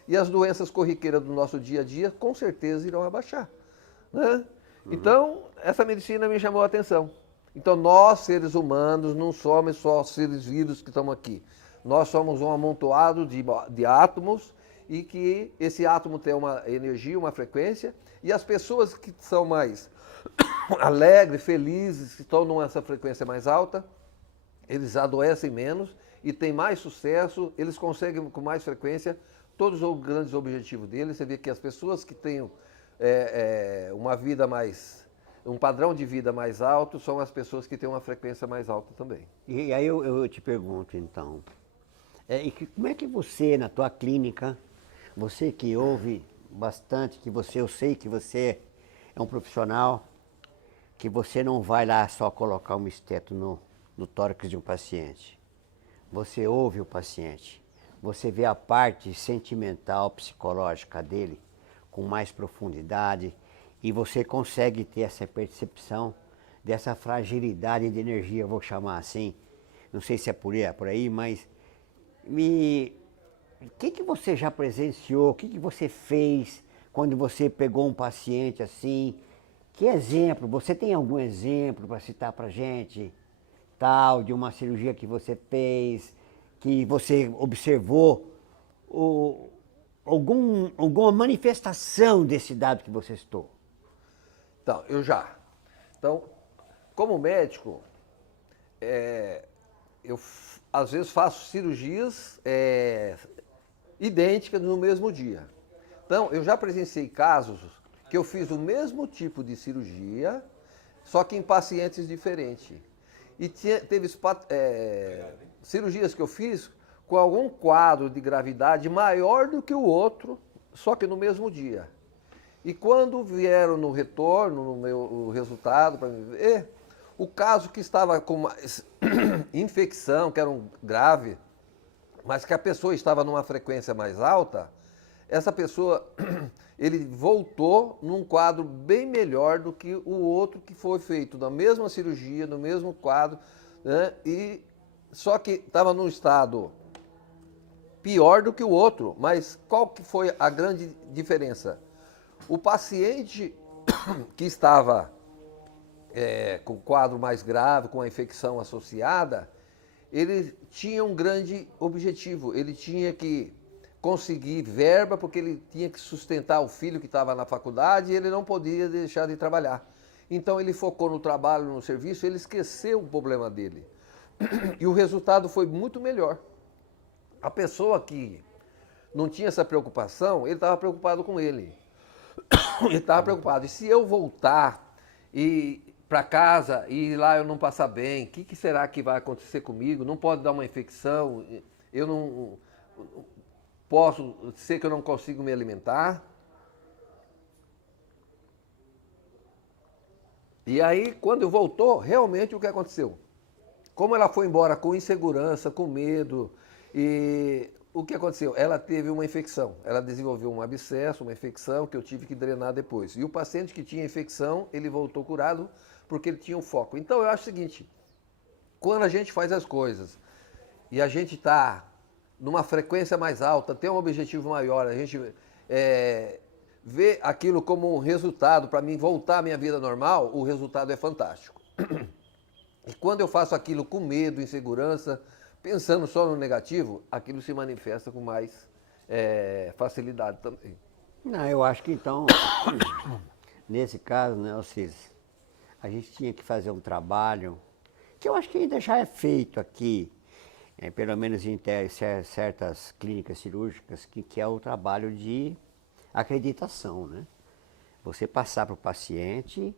E as doenças corriqueiras do nosso dia a dia com certeza irão abaixar, né? Então, essa medicina me chamou a atenção. Então, nós, seres humanos, não somos só seres vivos que estamos aqui. Nós somos um amontoado de átomos e que esse átomo tem uma energia, uma frequência, e as pessoas que são mais alegres, felizes, que estão nessa frequência mais alta, eles adoecem menos e têm mais sucesso, eles conseguem com mais frequência todos os grandes objetivos deles. Você vê que as pessoas que têm uma vida mais, um padrão de vida mais alto, são as pessoas que têm uma frequência mais alta também. E aí eu te pergunto, então, como é que você, na tua clínica, você que ouve bastante, eu sei que você é um profissional, que você não vai lá só colocar um esteto no tórax de um paciente. Você ouve o paciente, você vê a parte sentimental, psicológica dele com mais profundidade e você consegue ter essa percepção dessa fragilidade de energia, vou chamar assim. Não sei se é por aí, mas o que você já presenciou, o que você fez quando você pegou um paciente assim? Que exemplo? Você tem algum exemplo para citar para gente? Tal, de uma cirurgia que você fez, que você observou, alguma manifestação desse dado que você citou? Então, Então, como médico, eu às vezes faço cirurgias idênticas no mesmo dia. Então, eu já presenciei casos que eu fiz o mesmo tipo de cirurgia, só que em pacientes diferentes. E teve cirurgias que eu fiz com algum quadro de gravidade maior do que o outro, só que no mesmo dia. E quando vieram no retorno, o resultado para mim ver, o caso que estava com uma infecção, que era grave, mas que a pessoa estava numa frequência mais alta, essa pessoa, ele voltou num quadro bem melhor do que o outro que foi feito na mesma cirurgia, no mesmo quadro, né? E só que estava num estado pior do que o outro. Mas qual que foi a grande diferença? O paciente que estava com o quadro mais grave, com a infecção associada, ele tinha um grande objetivo. Ele tinha que conseguir verba, porque ele tinha que sustentar o filho que estava na faculdade e ele não podia deixar de trabalhar. Então ele focou no trabalho, no serviço, ele esqueceu o problema dele. E o resultado foi muito melhor. A pessoa que não tinha essa preocupação, ele estava preocupado com ele. Ele estava preocupado. E se eu voltar para casa e lá eu não passar bem, o que será que vai acontecer comigo? Não pode dar uma infecção? Eu não posso ser que eu não consigo me alimentar? E aí, quando voltou, realmente o que aconteceu? Como ela foi embora com insegurança, com medo, e o que aconteceu? Ela teve uma infecção, ela desenvolveu um abscesso, uma infecção que eu tive que drenar depois. E o paciente que tinha infecção, ele voltou curado porque ele tinha um foco. Então eu acho o seguinte, quando a gente faz as coisas e a gente está numa frequência mais alta, tem um objetivo maior, a gente vê aquilo como um resultado, para mim voltar à minha vida normal, o resultado é fantástico. E quando eu faço aquilo com medo, insegurança, pensando só no negativo, aquilo se manifesta com mais facilidade também. Não, eu acho que então, nesse caso, né, Alcides, a gente tinha que fazer um trabalho, que eu acho que ainda já é feito aqui, pelo menos em certas clínicas cirúrgicas, que é o trabalho de acreditação, né? Você passar para o paciente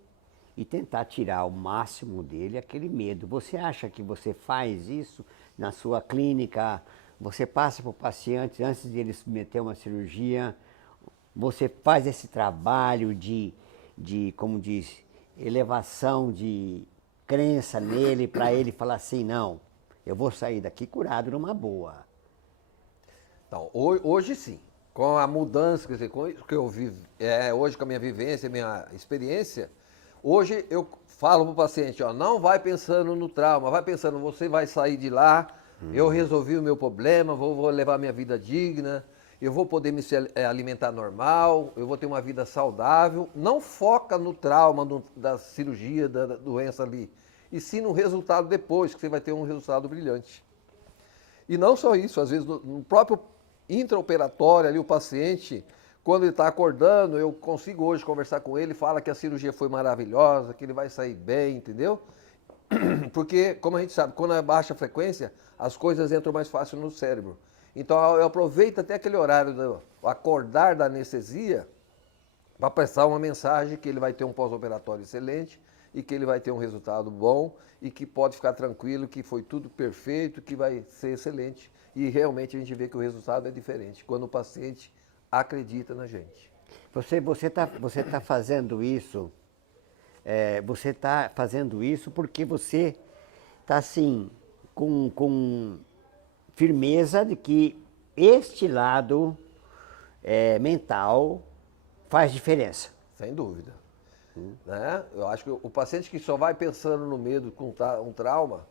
e tentar tirar o máximo dele aquele medo. Você acha que você faz isso na sua clínica? Você passa para o paciente antes de ele submeter uma cirurgia? Você faz esse trabalho de como diz, elevação de crença nele para ele falar assim, não, eu vou sair daqui curado numa boa. Então, hoje sim, com a mudança, quer dizer, com o que eu vivo, hoje com a minha vivência, minha experiência, Hoje eu falo para o paciente, ó, não vai pensando no trauma, vai pensando, você vai sair de lá, eu resolvi o meu problema, vou levar minha vida digna, eu vou poder me alimentar normal, eu vou ter uma vida saudável. Não foca no trauma da cirurgia, da doença ali, e sim no resultado depois, que você vai ter um resultado brilhante. E não só isso, às vezes no próprio intraoperatório ali, o paciente, quando ele está acordando, eu consigo hoje conversar com ele, fala que a cirurgia foi maravilhosa, que ele vai sair bem, entendeu? Porque, como a gente sabe, quando é baixa frequência, as coisas entram mais fácil no cérebro. Então eu aproveito até aquele horário do acordar da anestesia para passar uma mensagem que ele vai ter um pós-operatório excelente e que ele vai ter um resultado bom e que pode ficar tranquilo, que foi tudo perfeito, que vai ser excelente. E realmente a gente vê que o resultado é diferente quando o paciente acredita na gente. Você tá fazendo isso, você está fazendo isso porque você está assim, com firmeza de que este lado mental faz diferença. Sem dúvida. Né? Eu acho que o paciente que só vai pensando no medo com um trauma,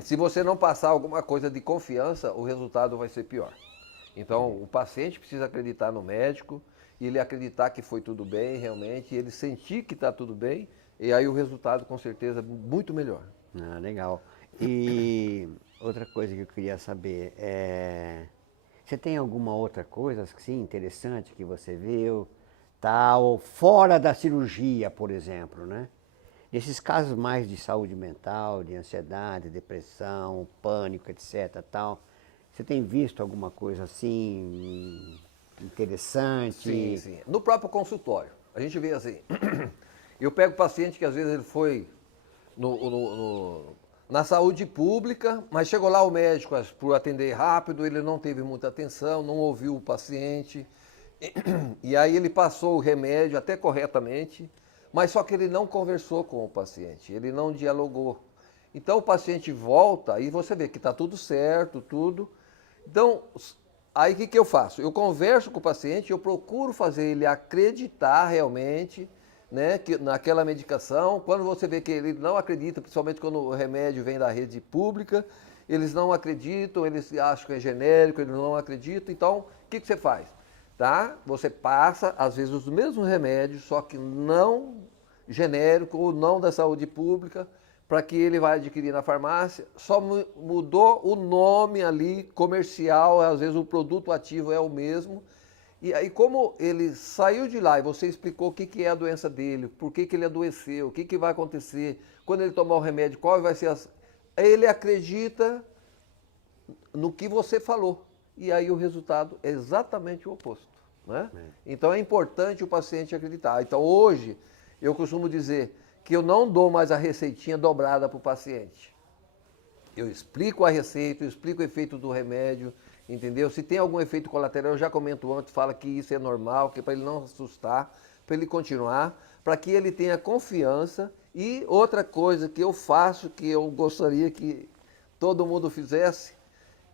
se você não passar alguma coisa de confiança, o resultado vai ser pior. Então, o paciente precisa acreditar no médico, e ele acreditar que foi tudo bem realmente, e ele sentir que está tudo bem, e aí o resultado com certeza é muito melhor. Ah, legal. E outra coisa que eu queria saber você tem alguma outra coisa assim, interessante que você viu, tal, fora da cirurgia, por exemplo, né? Nesses casos mais de saúde mental, de ansiedade, depressão, pânico, etc, tal, você tem visto alguma coisa assim interessante? Sim, sim. No próprio consultório, a gente vê assim, eu pego paciente que às vezes ele foi na saúde pública, mas chegou lá o médico por atender rápido, ele não teve muita atenção, não ouviu o paciente, e aí ele passou o remédio até corretamente, mas só que ele não conversou com o paciente, ele não dialogou. Então o paciente volta e você vê que está tudo certo, tudo. Então, aí o que eu faço? Eu converso com o paciente, eu procuro fazer ele acreditar realmente, né, que naquela medicação. Quando você vê que ele não acredita, principalmente quando o remédio vem da rede pública, eles não acreditam, eles acham que é genérico, eles não acreditam. Então, o que você faz? Tá? Você passa, às vezes, os mesmos remédios, só que não genérico ou não da saúde pública, para que ele vai adquirir na farmácia. Só mudou o nome ali, comercial, às vezes o produto ativo é o mesmo. E aí, como ele saiu de lá e você explicou o que é a doença dele, por que ele adoeceu, o que vai acontecer, quando ele tomar o remédio, qual vai ser ele acredita no que você falou. E aí o resultado é exatamente o oposto. Né? Então é importante o paciente acreditar. Então hoje, eu costumo dizer que eu não dou mais a receitinha dobrada para o paciente. Eu explico a receita, eu explico o efeito do remédio, entendeu? Se tem algum efeito colateral, eu já comento antes, fala que isso é normal, que é para ele não assustar, para ele continuar, para que ele tenha confiança. E outra coisa que eu faço, que eu gostaria que todo mundo fizesse,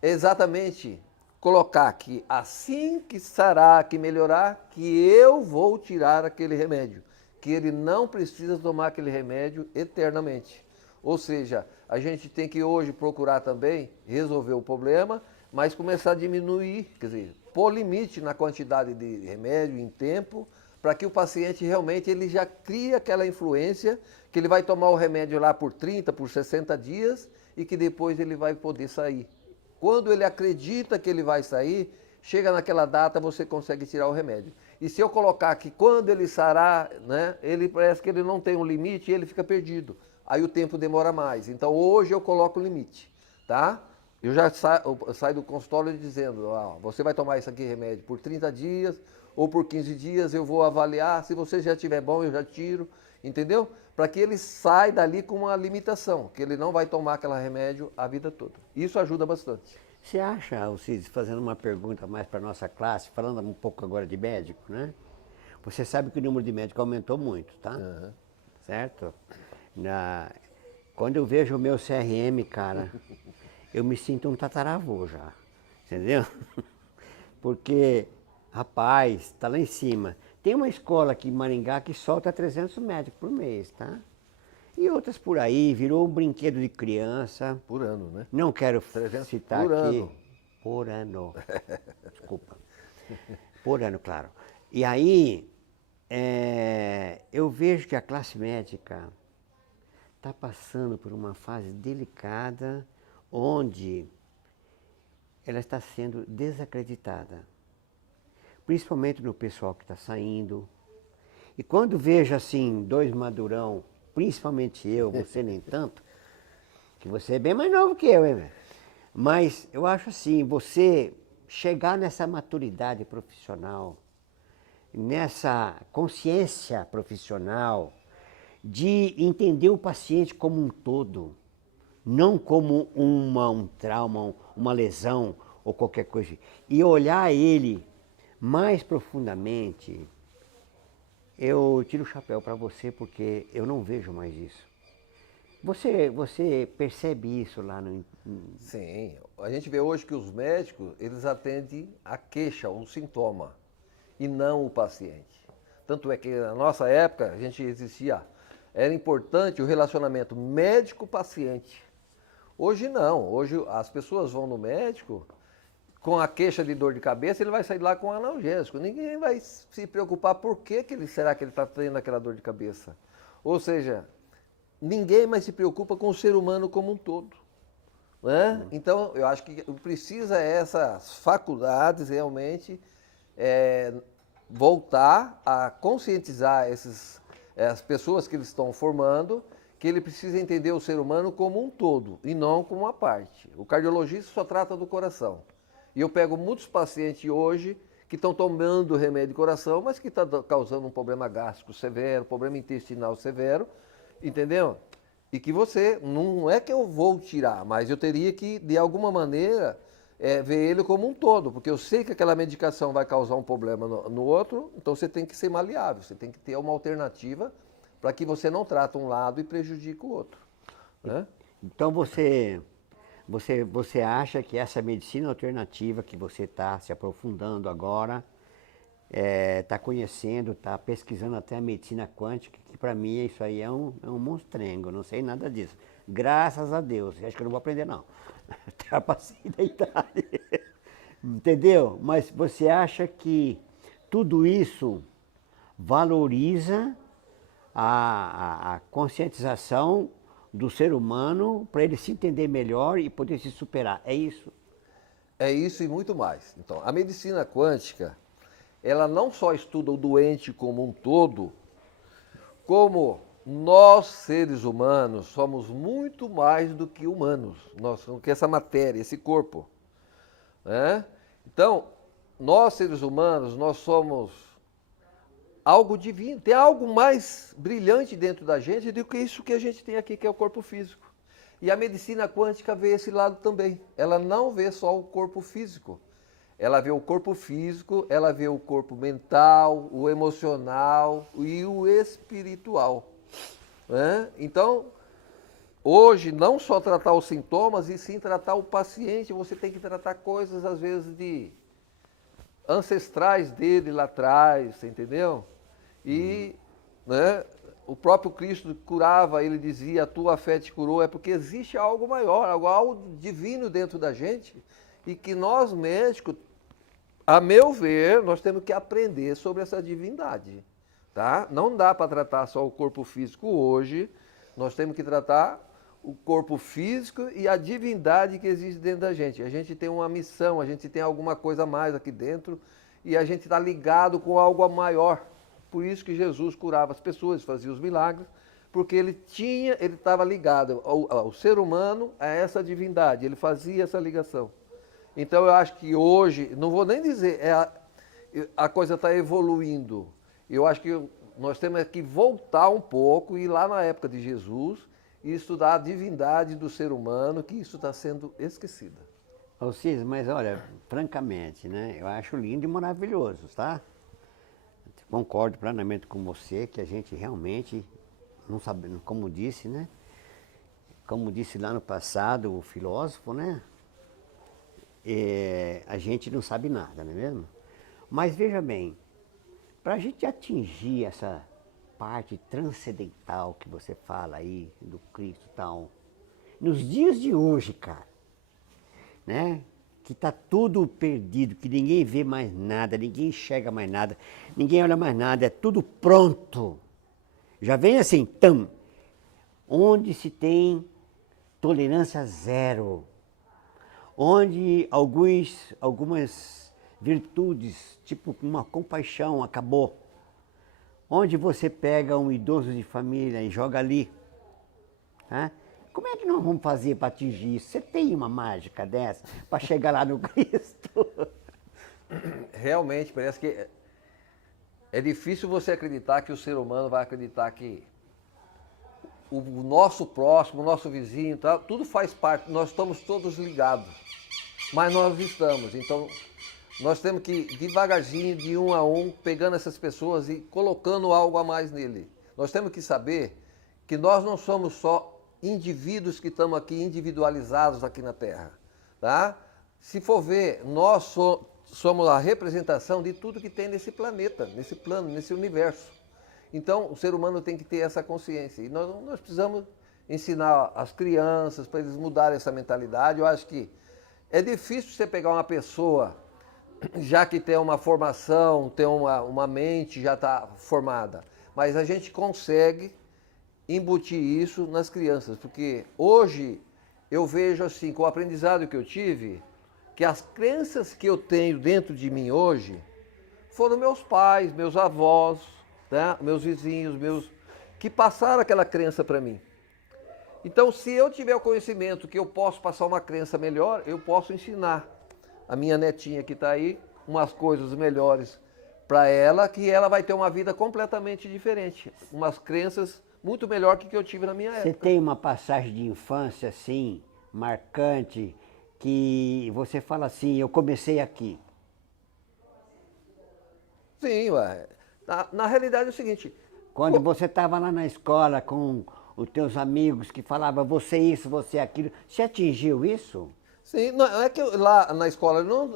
é exatamente colocar que assim que sarar, que melhorar, que eu vou tirar aquele remédio, que ele não precisa tomar aquele remédio eternamente. Ou seja, a gente tem que hoje procurar também resolver o problema, mas começar a diminuir, quer dizer, pôr limite na quantidade de remédio em tempo, para que o paciente realmente ele já crie aquela influência, que ele vai tomar o remédio lá por 30, por 60 dias e que depois ele vai poder sair. Quando ele acredita que ele vai sair, chega naquela data, você consegue tirar o remédio. E se eu colocar que quando ele sarar, né, ele parece que ele não tem um limite e ele fica perdido. Aí o tempo demora mais. Então hoje eu coloco o limite, tá? Eu já saio do consultório dizendo, ó, você vai tomar isso aqui remédio por 30 dias ou por 15 dias, eu vou avaliar, se você já estiver bom eu já tiro, entendeu? Para que ele saia dali com uma limitação, que ele não vai tomar aquele remédio a vida toda. Isso ajuda bastante. Você acha, Alcides, fazendo uma pergunta mais para a nossa classe, falando um pouco agora de médico, né? Você sabe que o número de médicos aumentou muito, tá? Uhum. Certo? Quando eu vejo o meu CRM, cara, eu me sinto um tataravô já, entendeu? Porque, rapaz, tá lá em cima. Tem uma escola aqui em Maringá que solta 300 médicos por mês, tá? E outras por aí, virou um brinquedo de criança. Por ano, né? Não quero 300 citar por aqui. ano. Por ano. Desculpa. Por ano, claro. E aí, eu vejo que a classe médica está passando por uma fase delicada, onde ela está sendo desacreditada. Principalmente no pessoal que está saindo. E quando vejo assim, dois madurão, principalmente eu, você nem tanto, que você é bem mais novo que eu, hein, velho? Mas eu acho assim, você chegar nessa maturidade profissional, nessa consciência profissional, de entender o paciente como um todo, não como um trauma, uma lesão ou qualquer coisa, e olhar ele mais profundamente, eu tiro o chapéu para você porque eu não vejo mais isso. Você percebe isso lá no... Sim, a gente vê hoje que os médicos, eles atendem a queixa, o sintoma, e não o paciente. Tanto é que na nossa época, a gente existia, era importante o relacionamento médico-paciente. Hoje não, hoje as pessoas vão no médico com a queixa de dor de cabeça, ele vai sair lá com analgésico. Ninguém vai se preocupar por que será que ele está tendo aquela dor de cabeça. Ou seja, ninguém mais se preocupa com o ser humano como um todo. Né? Então, eu acho que precisa essas faculdades realmente voltar a conscientizar as pessoas que eles estão formando, que ele precisa entender o ser humano como um todo e não como uma parte. O cardiologista só trata do coração. E eu pego muitos pacientes hoje que estão tomando remédio de coração, mas que está causando um problema gástrico severo, problema intestinal severo, entendeu? E que você, não é que eu vou tirar, mas eu teria que, de alguma maneira, ver ele como um todo, porque eu sei que aquela medicação vai causar um problema no outro, então você tem que ser maleável, você tem que ter uma alternativa para que você não trate um lado e prejudique o outro. Né? Então você acha que essa medicina alternativa que você está se aprofundando agora, está conhecendo, está pesquisando até a medicina quântica, que para mim isso aí é um monstrengo, não sei nada disso. Graças a Deus, acho que eu não vou aprender não. Já passei da idade. Entendeu? Mas você acha que tudo isso valoriza a conscientização do ser humano para ele se entender melhor e poder se superar. É isso? É isso e muito mais. Então, a medicina quântica, ela não só estuda o doente como um todo, como nós, seres humanos, somos muito mais do que humanos, nós somos que essa matéria, esse corpo. Né? Então, nós, seres humanos, nós somos algo divino, tem algo mais brilhante dentro da gente do que isso que a gente tem aqui, que é o corpo físico. E a medicina quântica vê esse lado também. Ela não vê só o corpo físico. Ela vê o corpo físico, ela vê o corpo mental, o emocional e o espiritual. Né? Então, hoje, não só tratar os sintomas, e sim tratar o paciente. Você tem que tratar coisas, às vezes, de ancestrais dele lá atrás, você entendeu? E né, o próprio Cristo curava, ele dizia, a tua fé te curou, é porque existe algo maior, algo divino dentro da gente, e que nós médicos, a meu ver, nós temos que aprender sobre essa divindade. Tá? Não dá para tratar só o corpo físico hoje, nós temos que tratar o corpo físico e a divindade que existe dentro da gente. A gente tem uma missão, a gente tem alguma coisa a mais aqui dentro e a gente está ligado com algo maior. Por isso que Jesus curava as pessoas, fazia os milagres, porque ele estava ligado ao ser humano, a essa divindade, ele fazia essa ligação. Então eu acho que hoje, não vou nem dizer, a coisa está evoluindo. Eu acho que nós temos que voltar um pouco e ir lá na época de Jesus e estudar a divindade do ser humano, que isso está sendo esquecida. Ô Cis, mas olha, francamente, né, eu acho lindo e maravilhoso, tá? Concordo plenamente com você que a gente realmente não sabe, como disse, né? Como disse lá no passado o filósofo, né? A gente não sabe nada, não é mesmo? Mas veja bem, Para a gente atingir essa parte transcendental que você fala aí, do Cristo e tal, nos dias de hoje, cara, né? Que tá tudo perdido, que ninguém vê mais nada, ninguém enxerga mais nada, ninguém olha mais nada, é tudo pronto. Já vem assim, onde se tem tolerância zero, onde algumas virtudes, tipo uma compaixão, acabou. Onde você pega um idoso de família e joga ali. Né? Como é que nós vamos fazer para atingir isso? Você tem uma mágica dessa para chegar lá no Cristo? Realmente, parece que é difícil você acreditar que o ser humano vai acreditar que o nosso próximo, o nosso vizinho, tá, tudo faz parte, nós estamos todos ligados, mas nós estamos, então nós temos que ir devagarzinho, de um a um, pegando essas pessoas e colocando algo a mais nele. Nós temos que saber que nós não somos só indivíduos que estamos aqui individualizados aqui na Terra, tá? Se for ver, nós somos a representação de tudo que tem nesse planeta, nesse plano, nesse universo. Então, o ser humano tem que ter essa consciência. E nós precisamos ensinar as crianças para eles mudarem essa mentalidade. Eu acho que é difícil você pegar uma pessoa, já que tem uma formação, tem uma mente já está formada. Mas a gente consegue embutir isso nas crianças. Porque hoje eu vejo assim, com o aprendizado que eu tive, que as crenças que eu tenho dentro de mim hoje foram meus pais, meus avós, né? Meus vizinhos, que passaram aquela crença para mim. Então, se eu tiver o conhecimento que eu posso passar uma crença melhor, eu posso ensinar a minha netinha que está aí umas coisas melhores para ela, que ela vai ter uma vida completamente diferente. Umas crenças muito melhor que eu tive na minha época. Você tem uma passagem de infância assim, marcante, que você fala assim, eu comecei aqui. Sim, ué. Na realidade é o seguinte... Quando você estava lá na escola com os teus amigos que falavam você isso, você aquilo, você atingiu isso? Sim, não é que lá na escola eu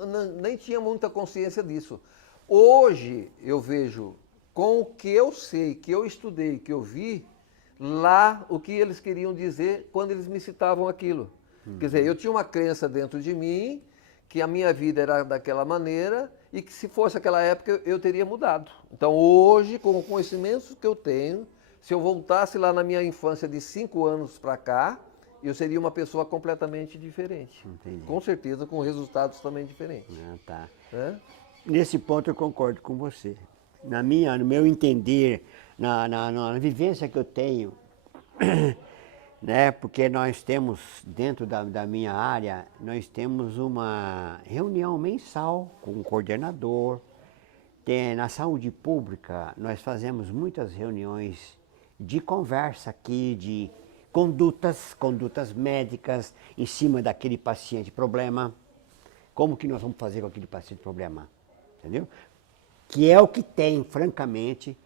nem tinha muita consciência disso. Hoje eu vejo, com o que eu sei, que eu estudei, que eu vi, lá o que eles queriam dizer quando eles me citavam aquilo. Quer dizer, eu tinha uma crença dentro de mim, que a minha vida era daquela maneira e que se fosse aquela época eu teria mudado. Então hoje, com o conhecimento que eu tenho, se eu voltasse lá na minha infância de 5 anos para cá, eu seria uma pessoa completamente diferente. Entendi. Com certeza, com resultados também diferentes. Ah, tá. É? Nesse ponto eu concordo com você. No meu entender, na vivência que eu tenho, né? Porque nós temos, dentro da minha área, nós temos uma reunião mensal com um coordenador. Na saúde pública, nós fazemos muitas reuniões de conversa aqui, de condutas médicas em cima daquele paciente problema. Como que nós vamos fazer com aquele paciente problema? Entendeu? Que é o que tem, francamente,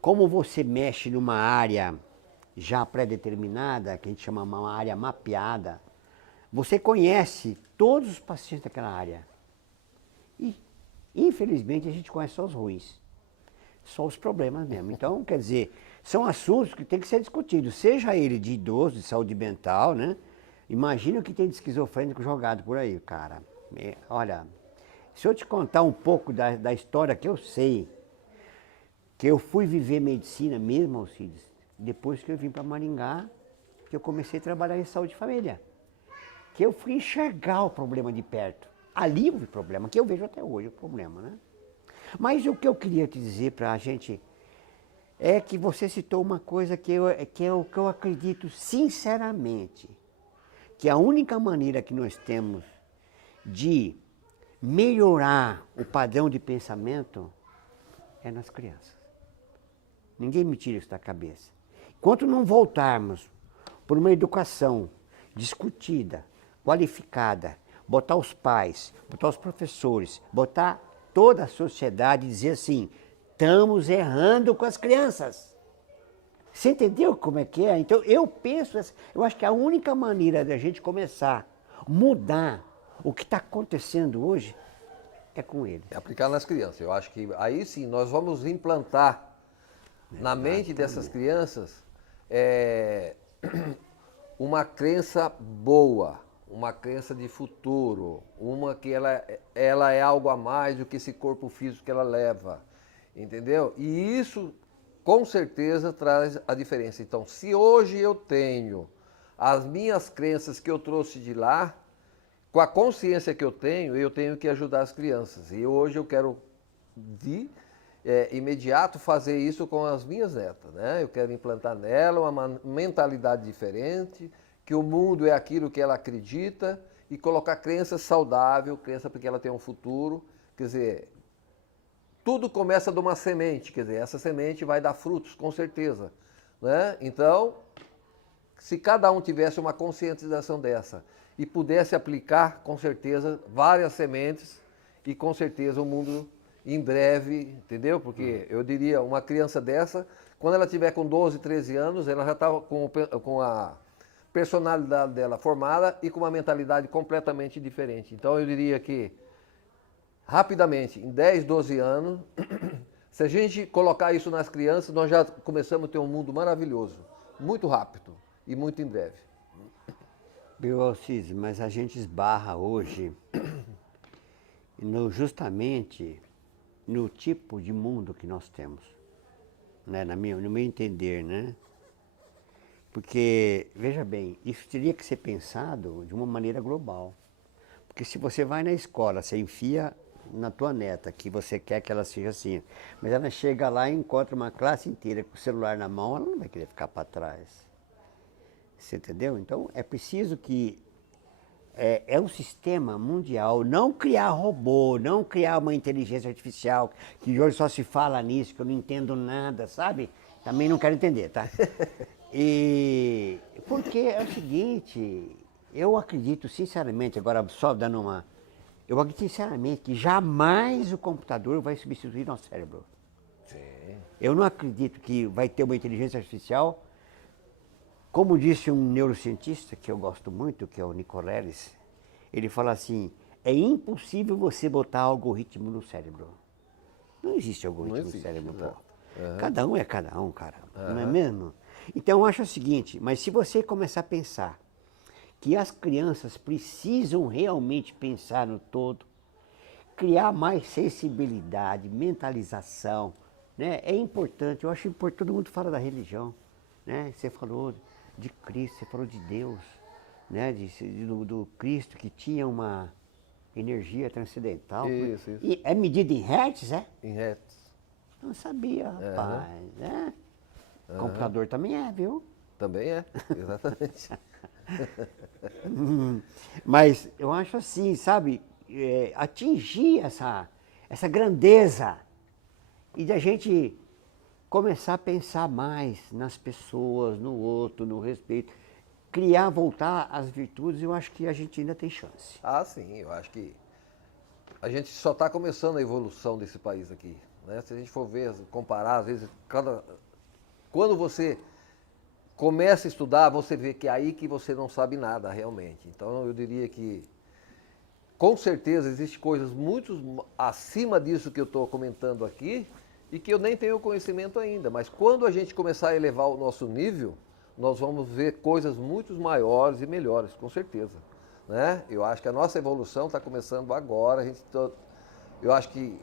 como você mexe numa área já pré-determinada, que a gente chama uma área mapeada, você conhece todos os pacientes daquela área. E, infelizmente, a gente conhece só os ruins, só os problemas mesmo. Então, quer dizer, são assuntos que tem que ser discutidos, seja ele de idoso, de saúde mental, né? Imagina o que tem de esquizofrênico jogado por aí, cara. Olha, se eu te contar um pouco da história que eu sei, que eu fui viver medicina mesmo, Alcides, depois que eu vim para Maringá, que eu comecei a trabalhar em saúde de família. Que eu fui enxergar o problema de perto. Ali o problema, que eu vejo até hoje o problema, né? Mas o que eu queria te dizer para a gente é que você citou uma coisa que eu acredito sinceramente, que a única maneira que nós temos de melhorar o padrão de pensamento é nas crianças. Ninguém me tira isso da cabeça. Enquanto não voltarmos por uma educação discutida, qualificada, botar os pais, botar os professores, botar toda a sociedade e dizer assim, estamos errando com as crianças. Você entendeu como é que é? Então eu acho que a única maneira da gente começar a mudar o que está acontecendo hoje é com eles. É aplicar nas crianças. Eu acho que aí sim nós vamos implantar na mente dessas crianças uma crença boa, uma crença de futuro, uma que ela é algo a mais do que esse corpo físico que ela leva, entendeu? E isso com certeza traz a diferença. Então, se hoje eu tenho as minhas crenças que eu trouxe de lá, com a consciência que eu tenho que ajudar as crianças. E hoje eu quero de imediato fazer isso com as minhas netas, né? Eu quero implantar nela uma mentalidade diferente, que o mundo é aquilo que ela acredita e colocar crença saudável, crença porque ela tem um futuro. Quer dizer, tudo começa de uma semente, quer dizer, essa semente vai dar frutos, com certeza, né? Então, se cada um tivesse uma conscientização dessa e pudesse aplicar, com certeza, várias sementes e com certeza o mundo em breve, entendeu? Porque eu diria, uma criança dessa, quando ela tiver com 12, 13 anos, ela já está com a personalidade dela formada e com uma mentalidade completamente diferente. Então eu diria que, rapidamente, em 10, 12 anos, se a gente colocar isso nas crianças, nós já começamos a ter um mundo maravilhoso, muito rápido e muito em breve. Viu, Alcides, mas a gente esbarra hoje justamente no tipo de mundo que nós temos, né? No meu entender, né? Porque, veja bem, isso teria que ser pensado de uma maneira global. Porque se você vai na escola, você enfia na tua neta que você quer que ela seja assim, mas ela chega lá e encontra uma classe inteira com o celular na mão, ela não vai querer ficar para trás. Você entendeu? Então é preciso que é um sistema mundial, não criar robô, não criar uma inteligência artificial, que hoje só se fala nisso, que eu não entendo nada, sabe? Também não quero entender, tá? E porque é o seguinte, eu acredito sinceramente, agora só dando uma. Eu acredito sinceramente que jamais o computador vai substituir nosso cérebro. Sim. Eu não acredito que vai ter uma inteligência artificial. Como disse um neurocientista que eu gosto muito, que é o Nicoleles, ele fala assim, é impossível você botar algoritmo no cérebro. Não existe algoritmo no cérebro, pô. Uhum. Cada um é cada um, cara. Não é mesmo? Então eu acho o seguinte, mas se você começar a pensar que as crianças precisam realmente pensar no todo, criar mais sensibilidade, mentalização, né? É importante, eu acho importante, todo mundo fala da religião, né? Você falou de Cristo, você falou de Deus, né? Do Cristo que tinha uma energia transcendental. Isso. E é medido em hertz, é? Em hertz. Não sabia, rapaz, né? Computador também é, viu? Também é, exatamente. Mas eu acho assim, sabe, atingir essa grandeza e de a gente começar a pensar mais nas pessoas, no outro, no respeito, voltar às virtudes, eu acho que a gente ainda tem chance. Ah, sim, eu acho que a gente só está começando a evolução desse país aqui, né? Se a gente for ver, comparar, às vezes, quando você começa a estudar, você vê que é aí que você não sabe nada realmente. Então eu diria que, com certeza, existem coisas muito acima disso que eu estou comentando aqui e que eu nem tenho conhecimento ainda. Mas quando a gente começar a elevar o nosso nível, nós vamos ver coisas muito maiores e melhores, com certeza, né? Eu acho que a nossa evolução está começando agora. Eu acho que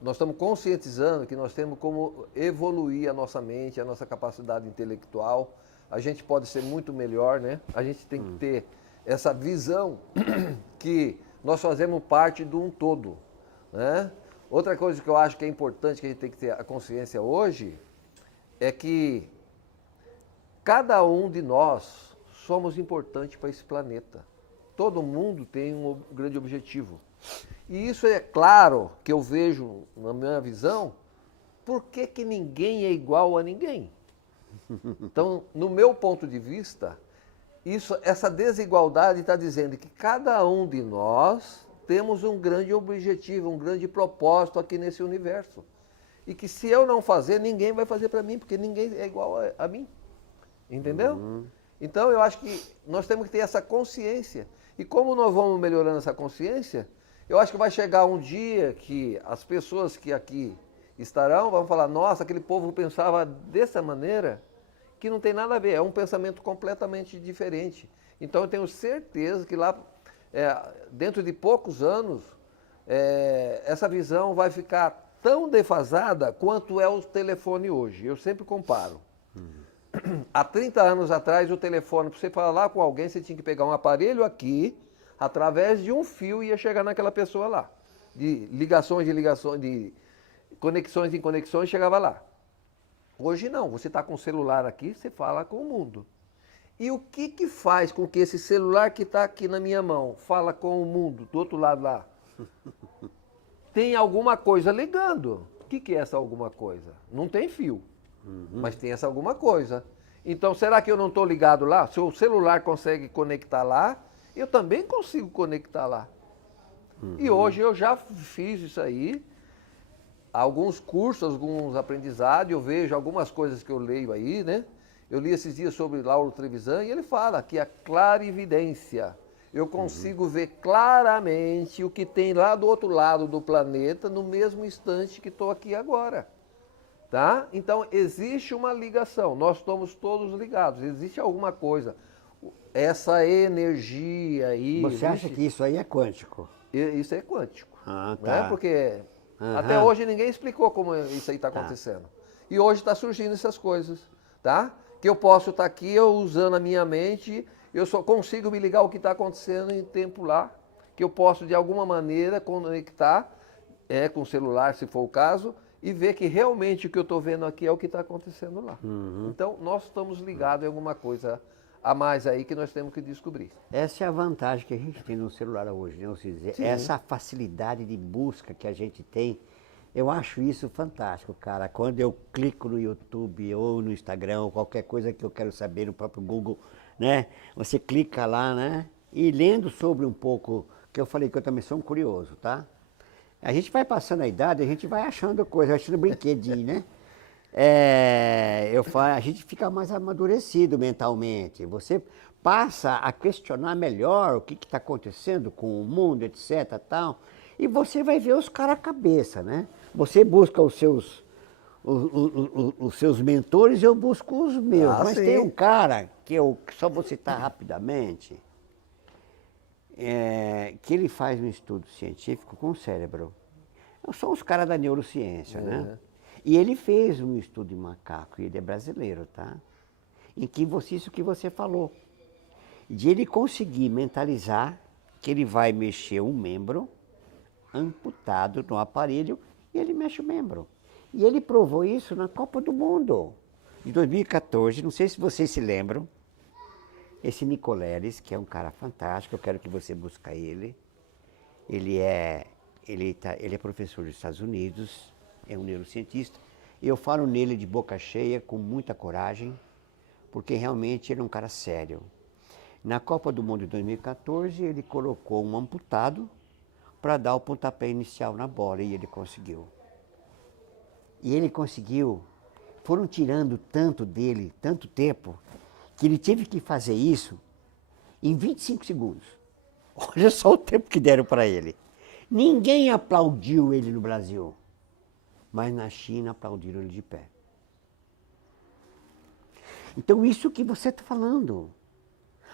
nós estamos conscientizando que nós temos como evoluir a nossa mente, a nossa capacidade intelectual. A gente pode ser muito melhor, né? A gente tem que ter essa visão que nós fazemos parte de um todo, né? Outra coisa que eu acho que é importante, que a gente tem que ter a consciência hoje, é que cada um de nós somos importantes para esse planeta. Todo mundo tem um grande objetivo. E isso é claro que eu vejo, na minha visão, por que ninguém é igual a ninguém? Então, no meu ponto de vista, essa desigualdade está dizendo que cada um de nós temos um grande objetivo, um grande propósito aqui nesse universo. E que se eu não fazer, ninguém vai fazer para mim, porque ninguém é igual a mim. Entendeu? Então, eu acho que nós temos que ter essa consciência. E como nós vamos melhorando essa consciência, Eu acho que vai chegar um dia que as pessoas que aqui estarão vão falar, nossa, aquele povo pensava dessa maneira, que não tem nada a ver, é um pensamento completamente diferente. Então eu tenho certeza que lá, dentro de poucos anos, essa visão vai ficar tão defasada quanto é o telefone hoje. Eu sempre comparo. Há 30 anos atrás, o telefone, para você falar com alguém, você tinha que pegar um aparelho aqui, através de um fio, ia chegar naquela pessoa lá. De ligações, de conexões em conexões, chegava lá. Hoje não, você está com o celular aqui, você fala com o mundo. E o que faz com que esse celular que está aqui na minha mão fala com o mundo, do outro lado lá? Tem alguma coisa ligando. O que é essa alguma coisa? Não tem fio, mas tem essa alguma coisa. Então, será que eu não estou ligado lá? Se o celular consegue conectar lá, eu também consigo conectar lá. E hoje eu já fiz isso aí, alguns cursos, alguns aprendizados, eu vejo algumas coisas que eu leio aí, né? Eu li esses dias sobre Lauro Trevisan e ele fala que a clarividência, eu consigo ver claramente o que tem lá do outro lado do planeta no mesmo instante que estou aqui agora. Tá? Então existe uma ligação, nós estamos todos ligados, existe alguma coisa. Essa energia aí. Você acha que isso aí é quântico? Isso é quântico. Ah, Né? tá. Porque até hoje ninguém explicou como isso aí está acontecendo. E hoje está surgindo essas coisas. Tá? Que eu posso estar aqui, eu usando a minha mente, eu só consigo me ligar ao que está acontecendo em tempo lá. Que eu posso de alguma maneira conectar com o celular, se for o caso, e ver que realmente o que eu estou vendo aqui é o que está acontecendo lá. Então, nós estamos ligados em alguma coisa a mais aí que nós temos que descobrir. Essa é a vantagem que a gente tem no celular hoje, né? Ou seja, essa facilidade de busca que a gente tem, eu acho isso fantástico, cara. Quando eu clico no YouTube ou no Instagram, ou qualquer coisa que eu quero saber no próprio Google, né? Você clica lá, né? E lendo sobre um pouco, que eu falei que eu também sou um curioso, tá? A gente vai passando a idade, a gente vai achando coisa, achando brinquedinho, né? A gente fica mais amadurecido mentalmente. Você passa a questionar melhor o que está acontecendo com o mundo, etc. Tal, e você vai ver os caras cabeça, né? Você busca os seus mentores, eu busco os meus. Mas sim. tem um cara que eu só vou citar rapidamente. Que ele faz um estudo científico com o cérebro. São os caras da neurociência, né? E ele fez um estudo em macaco, e ele é brasileiro, tá? Em que isso que você falou. De ele conseguir mentalizar que ele vai mexer um membro amputado no aparelho e ele mexe o membro. E ele provou isso na Copa do Mundo de 2014, não sei se vocês se lembram. Esse Nicoleles, que é um cara fantástico, eu quero que você busque ele. Ele é professor dos Estados Unidos, é um neurocientista. Eu falo nele de boca cheia, com muita coragem, porque realmente ele é um cara sério. Na Copa do Mundo de 2014, ele colocou um amputado para dar o pontapé inicial na bola, e ele conseguiu. E ele conseguiu, foram tirando tanto dele, tanto tempo, que ele teve que fazer isso em 25 segundos. Olha só o tempo que deram para ele. Ninguém aplaudiu ele no Brasil, mas na China aplaudiram ele de pé. Então isso que você está falando.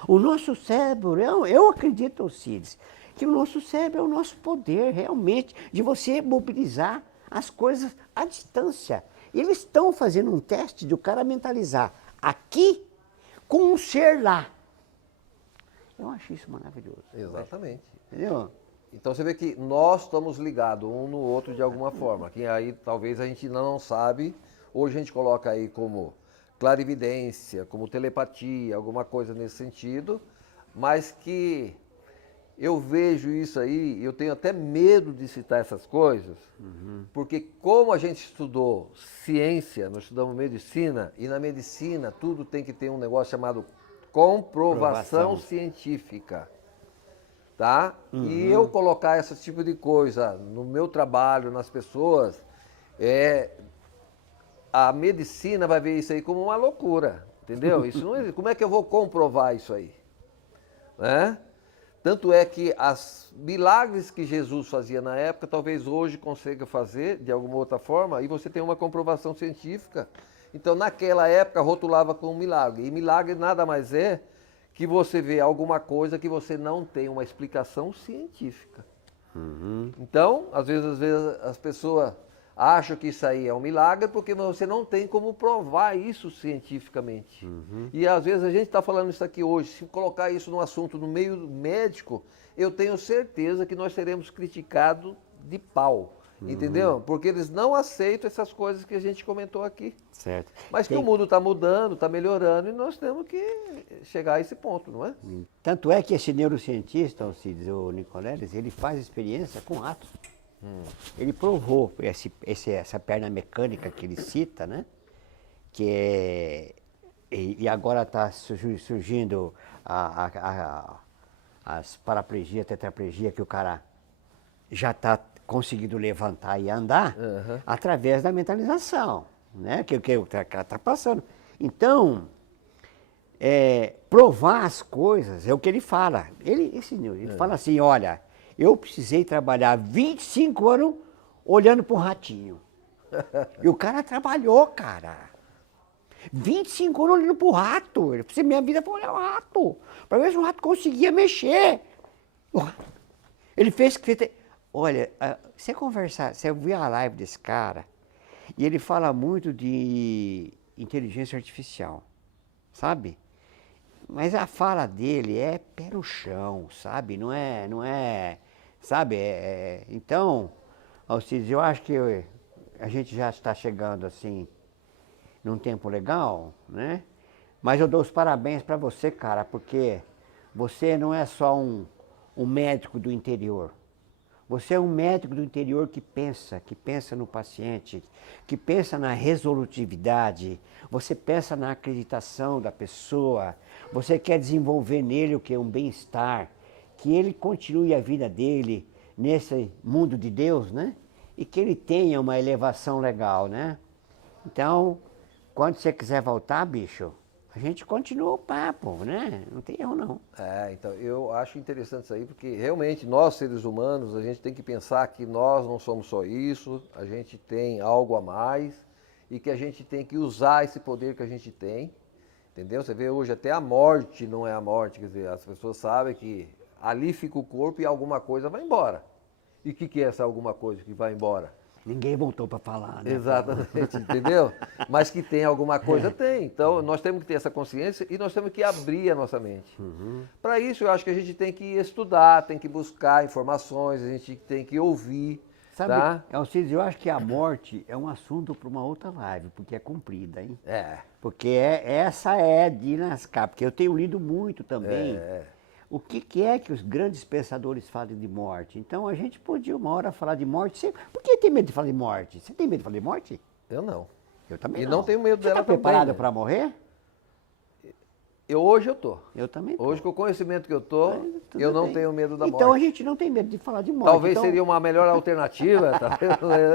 O nosso cérebro, eu acredito, Alcides, que o nosso cérebro é o nosso poder realmente de você mobilizar as coisas à distância. Eles estão fazendo um teste de o cara mentalizar aqui com um ser lá. Eu acho isso maravilhoso. Exatamente. Entendeu? Então você vê que nós estamos ligados um no outro de alguma forma. Que aí talvez a gente ainda não sabe. Hoje a gente coloca aí como clarividência, como telepatia, alguma coisa nesse sentido. Mas que eu vejo isso aí, eu tenho até medo de citar essas coisas. Porque como a gente estudou ciência, nós estudamos medicina, e na medicina tudo tem que ter um negócio chamado comprovação científica. Tá? E eu colocar esse tipo de coisa no meu trabalho, nas pessoas, a medicina vai ver isso aí como uma loucura, entendeu? Isso não existe. Como é que eu vou comprovar isso aí? Né? Tanto é que os milagres que Jesus fazia na época, talvez hoje consiga fazer de alguma outra forma, e você tem uma comprovação científica. Então, naquela época, rotulava como milagre. E milagre nada mais é que você vê alguma coisa que você não tem uma explicação científica. Então, às vezes as pessoas acham que isso aí é um milagre porque você não tem como provar isso cientificamente. E às vezes a gente está falando isso aqui hoje, se colocar isso no assunto no meio médico, eu tenho certeza que nós seremos criticados de pau. Entendeu? Porque eles não aceitam essas coisas que a gente comentou aqui. Certo. Mas que o mundo está mudando, está melhorando e nós temos que chegar a esse ponto, não é? Tanto é que esse neurocientista, Alcides, o Nicoleles, ele faz experiência com ratos. Ele provou essa perna mecânica que ele cita, né? Que é, e agora está surgindo as paraplegia, tetraplegia, que o cara já está conseguindo levantar e andar através da mentalização, né? Que o cara está passando. Então, provar as coisas é o que ele fala. Ele fala assim, olha, eu precisei trabalhar 25 anos olhando para um ratinho. E o cara trabalhou, cara. 25 anos olhando para o rato. Ele disse, minha vida foi olhar o rato, para ver se o rato conseguia mexer. Ele fez... Olha, você conversar, você ouvir a live desse cara, e ele fala muito de inteligência artificial, sabe? Mas a fala dele é pé no chão, sabe? Não é, sabe? Então, Alcides, eu acho que a gente já está chegando assim, num tempo legal, né? Mas eu dou os parabéns para você, cara, porque você não é só um médico do interior. Você é um médico do interior que pensa no paciente, que pensa na resolutividade, você pensa na acreditação da pessoa, você quer desenvolver nele o que é um bem-estar, que ele continue a vida dele nesse mundo de Deus, né? E que ele tenha uma elevação legal, né? Então, quando você quiser voltar, bicho, a gente continua o papo, né? Não tem erro, não. Então, eu acho interessante isso aí, porque realmente nós, seres humanos, a gente tem que pensar que nós não somos só isso, a gente tem algo a mais e que a gente tem que usar esse poder que a gente tem, entendeu? Você vê hoje até a morte não é a morte, quer dizer, as pessoas sabem que ali fica o corpo e alguma coisa vai embora. E o que é essa alguma coisa que vai embora? Ninguém voltou para falar, né? Exatamente, entendeu? Mas que tem alguma coisa, tem. Então, nós temos que ter essa consciência e nós temos que abrir a nossa mente. Para isso, eu acho que a gente tem que estudar, tem que buscar informações, a gente tem que ouvir. Sabe, tá? Alcides, eu acho que a morte é um assunto para uma outra live, porque é comprida, hein? Porque essa é de lascar, porque eu tenho lido muito também. O que é que os grandes pensadores falam de morte? Então a gente podia uma hora falar de morte. Por que tem medo de falar de morte? Você tem medo de falar de morte? Eu não. Eu também E não. não tenho medo dela também. Você está preparado também, né? para morrer? Hoje eu tô. Eu também tô. Hoje, com o conhecimento que eu tô, eu não tenho medo da morte. Então a gente não tem medo de falar de morte. Talvez então... seria uma melhor alternativa, tá?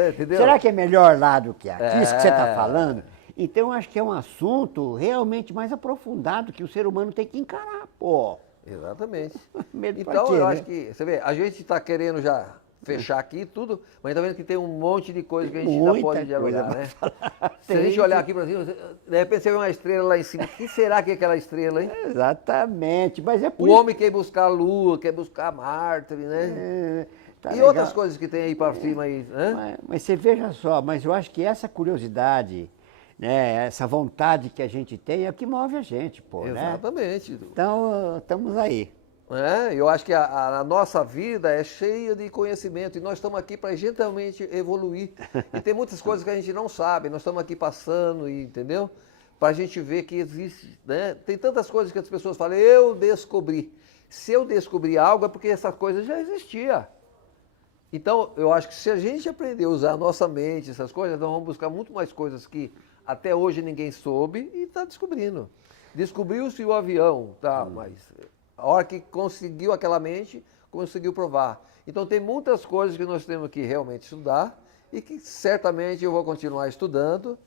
Entendeu? Será que é melhor lá do que aqui, isso que você está falando? Então eu acho que é um assunto realmente mais aprofundado que o ser humano tem que encarar, pô. Exatamente. Medo pra Então, quê, eu né? acho que, você vê, a gente está querendo já fechar aqui tudo, mas está vendo que tem um monte de coisa que a gente ainda Muita pode dialogar, coisa né? pra falar. Se a gente Tem. olhar aqui para cima, de repente você vê uma estrela lá em cima. O que será que é aquela estrela, hein? Exatamente, mas é por O isso homem quer buscar a Lua, quer buscar Marte, né? tá E legal. outras coisas que tem aí para cima aí, né? Mas você veja só, mas eu acho que essa curiosidade, né, essa vontade que a gente tem é o que move a gente, pô, né? Exatamente. Então, estamos aí. Eu acho que a nossa vida é cheia de conhecimento e nós estamos aqui para gentilmente evoluir. E tem muitas coisas que a gente não sabe, nós estamos aqui passando, entendeu? Para a gente ver que existe, né? Tem tantas coisas que as pessoas falam, eu descobri. Se eu descobri algo é porque essa coisa já existia. Então, eu acho que se a gente aprender a usar a nossa mente, essas coisas, nós vamos buscar muito mais coisas que até hoje ninguém soube e está descobrindo. Descobriu-se o avião, tá, mas a hora que conseguiu aquela mente, conseguiu provar. Então tem muitas coisas que nós temos que realmente estudar e que certamente eu vou continuar estudando,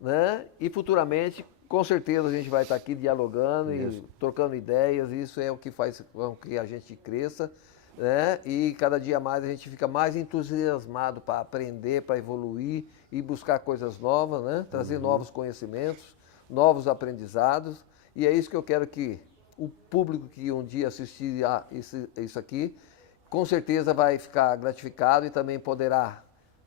né? E futuramente com certeza a gente vai estar aqui dialogando e Isso. trocando ideias, e isso é o que faz com que a gente cresça, né? E cada dia mais a gente fica mais entusiasmado para aprender, para evoluir e buscar coisas novas, né? Trazer novos conhecimentos, novos aprendizados. E é isso que eu quero que o público que um dia assistir a isso aqui, com certeza vai ficar gratificado e também poderá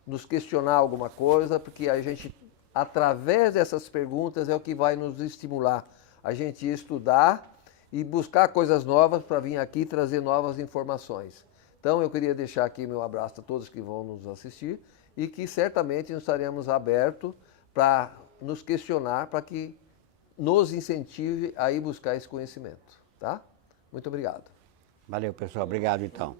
nos questionar alguma coisa, porque a gente, através dessas perguntas, é o que vai nos estimular a gente estudar e buscar coisas novas para vir aqui trazer novas informações. Então eu queria deixar aqui meu abraço a todos que vão nos assistir e que certamente nós estaremos abertos para nos questionar, para que nos incentive a ir buscar esse conhecimento, tá? Muito obrigado. Valeu, pessoal. Obrigado, então.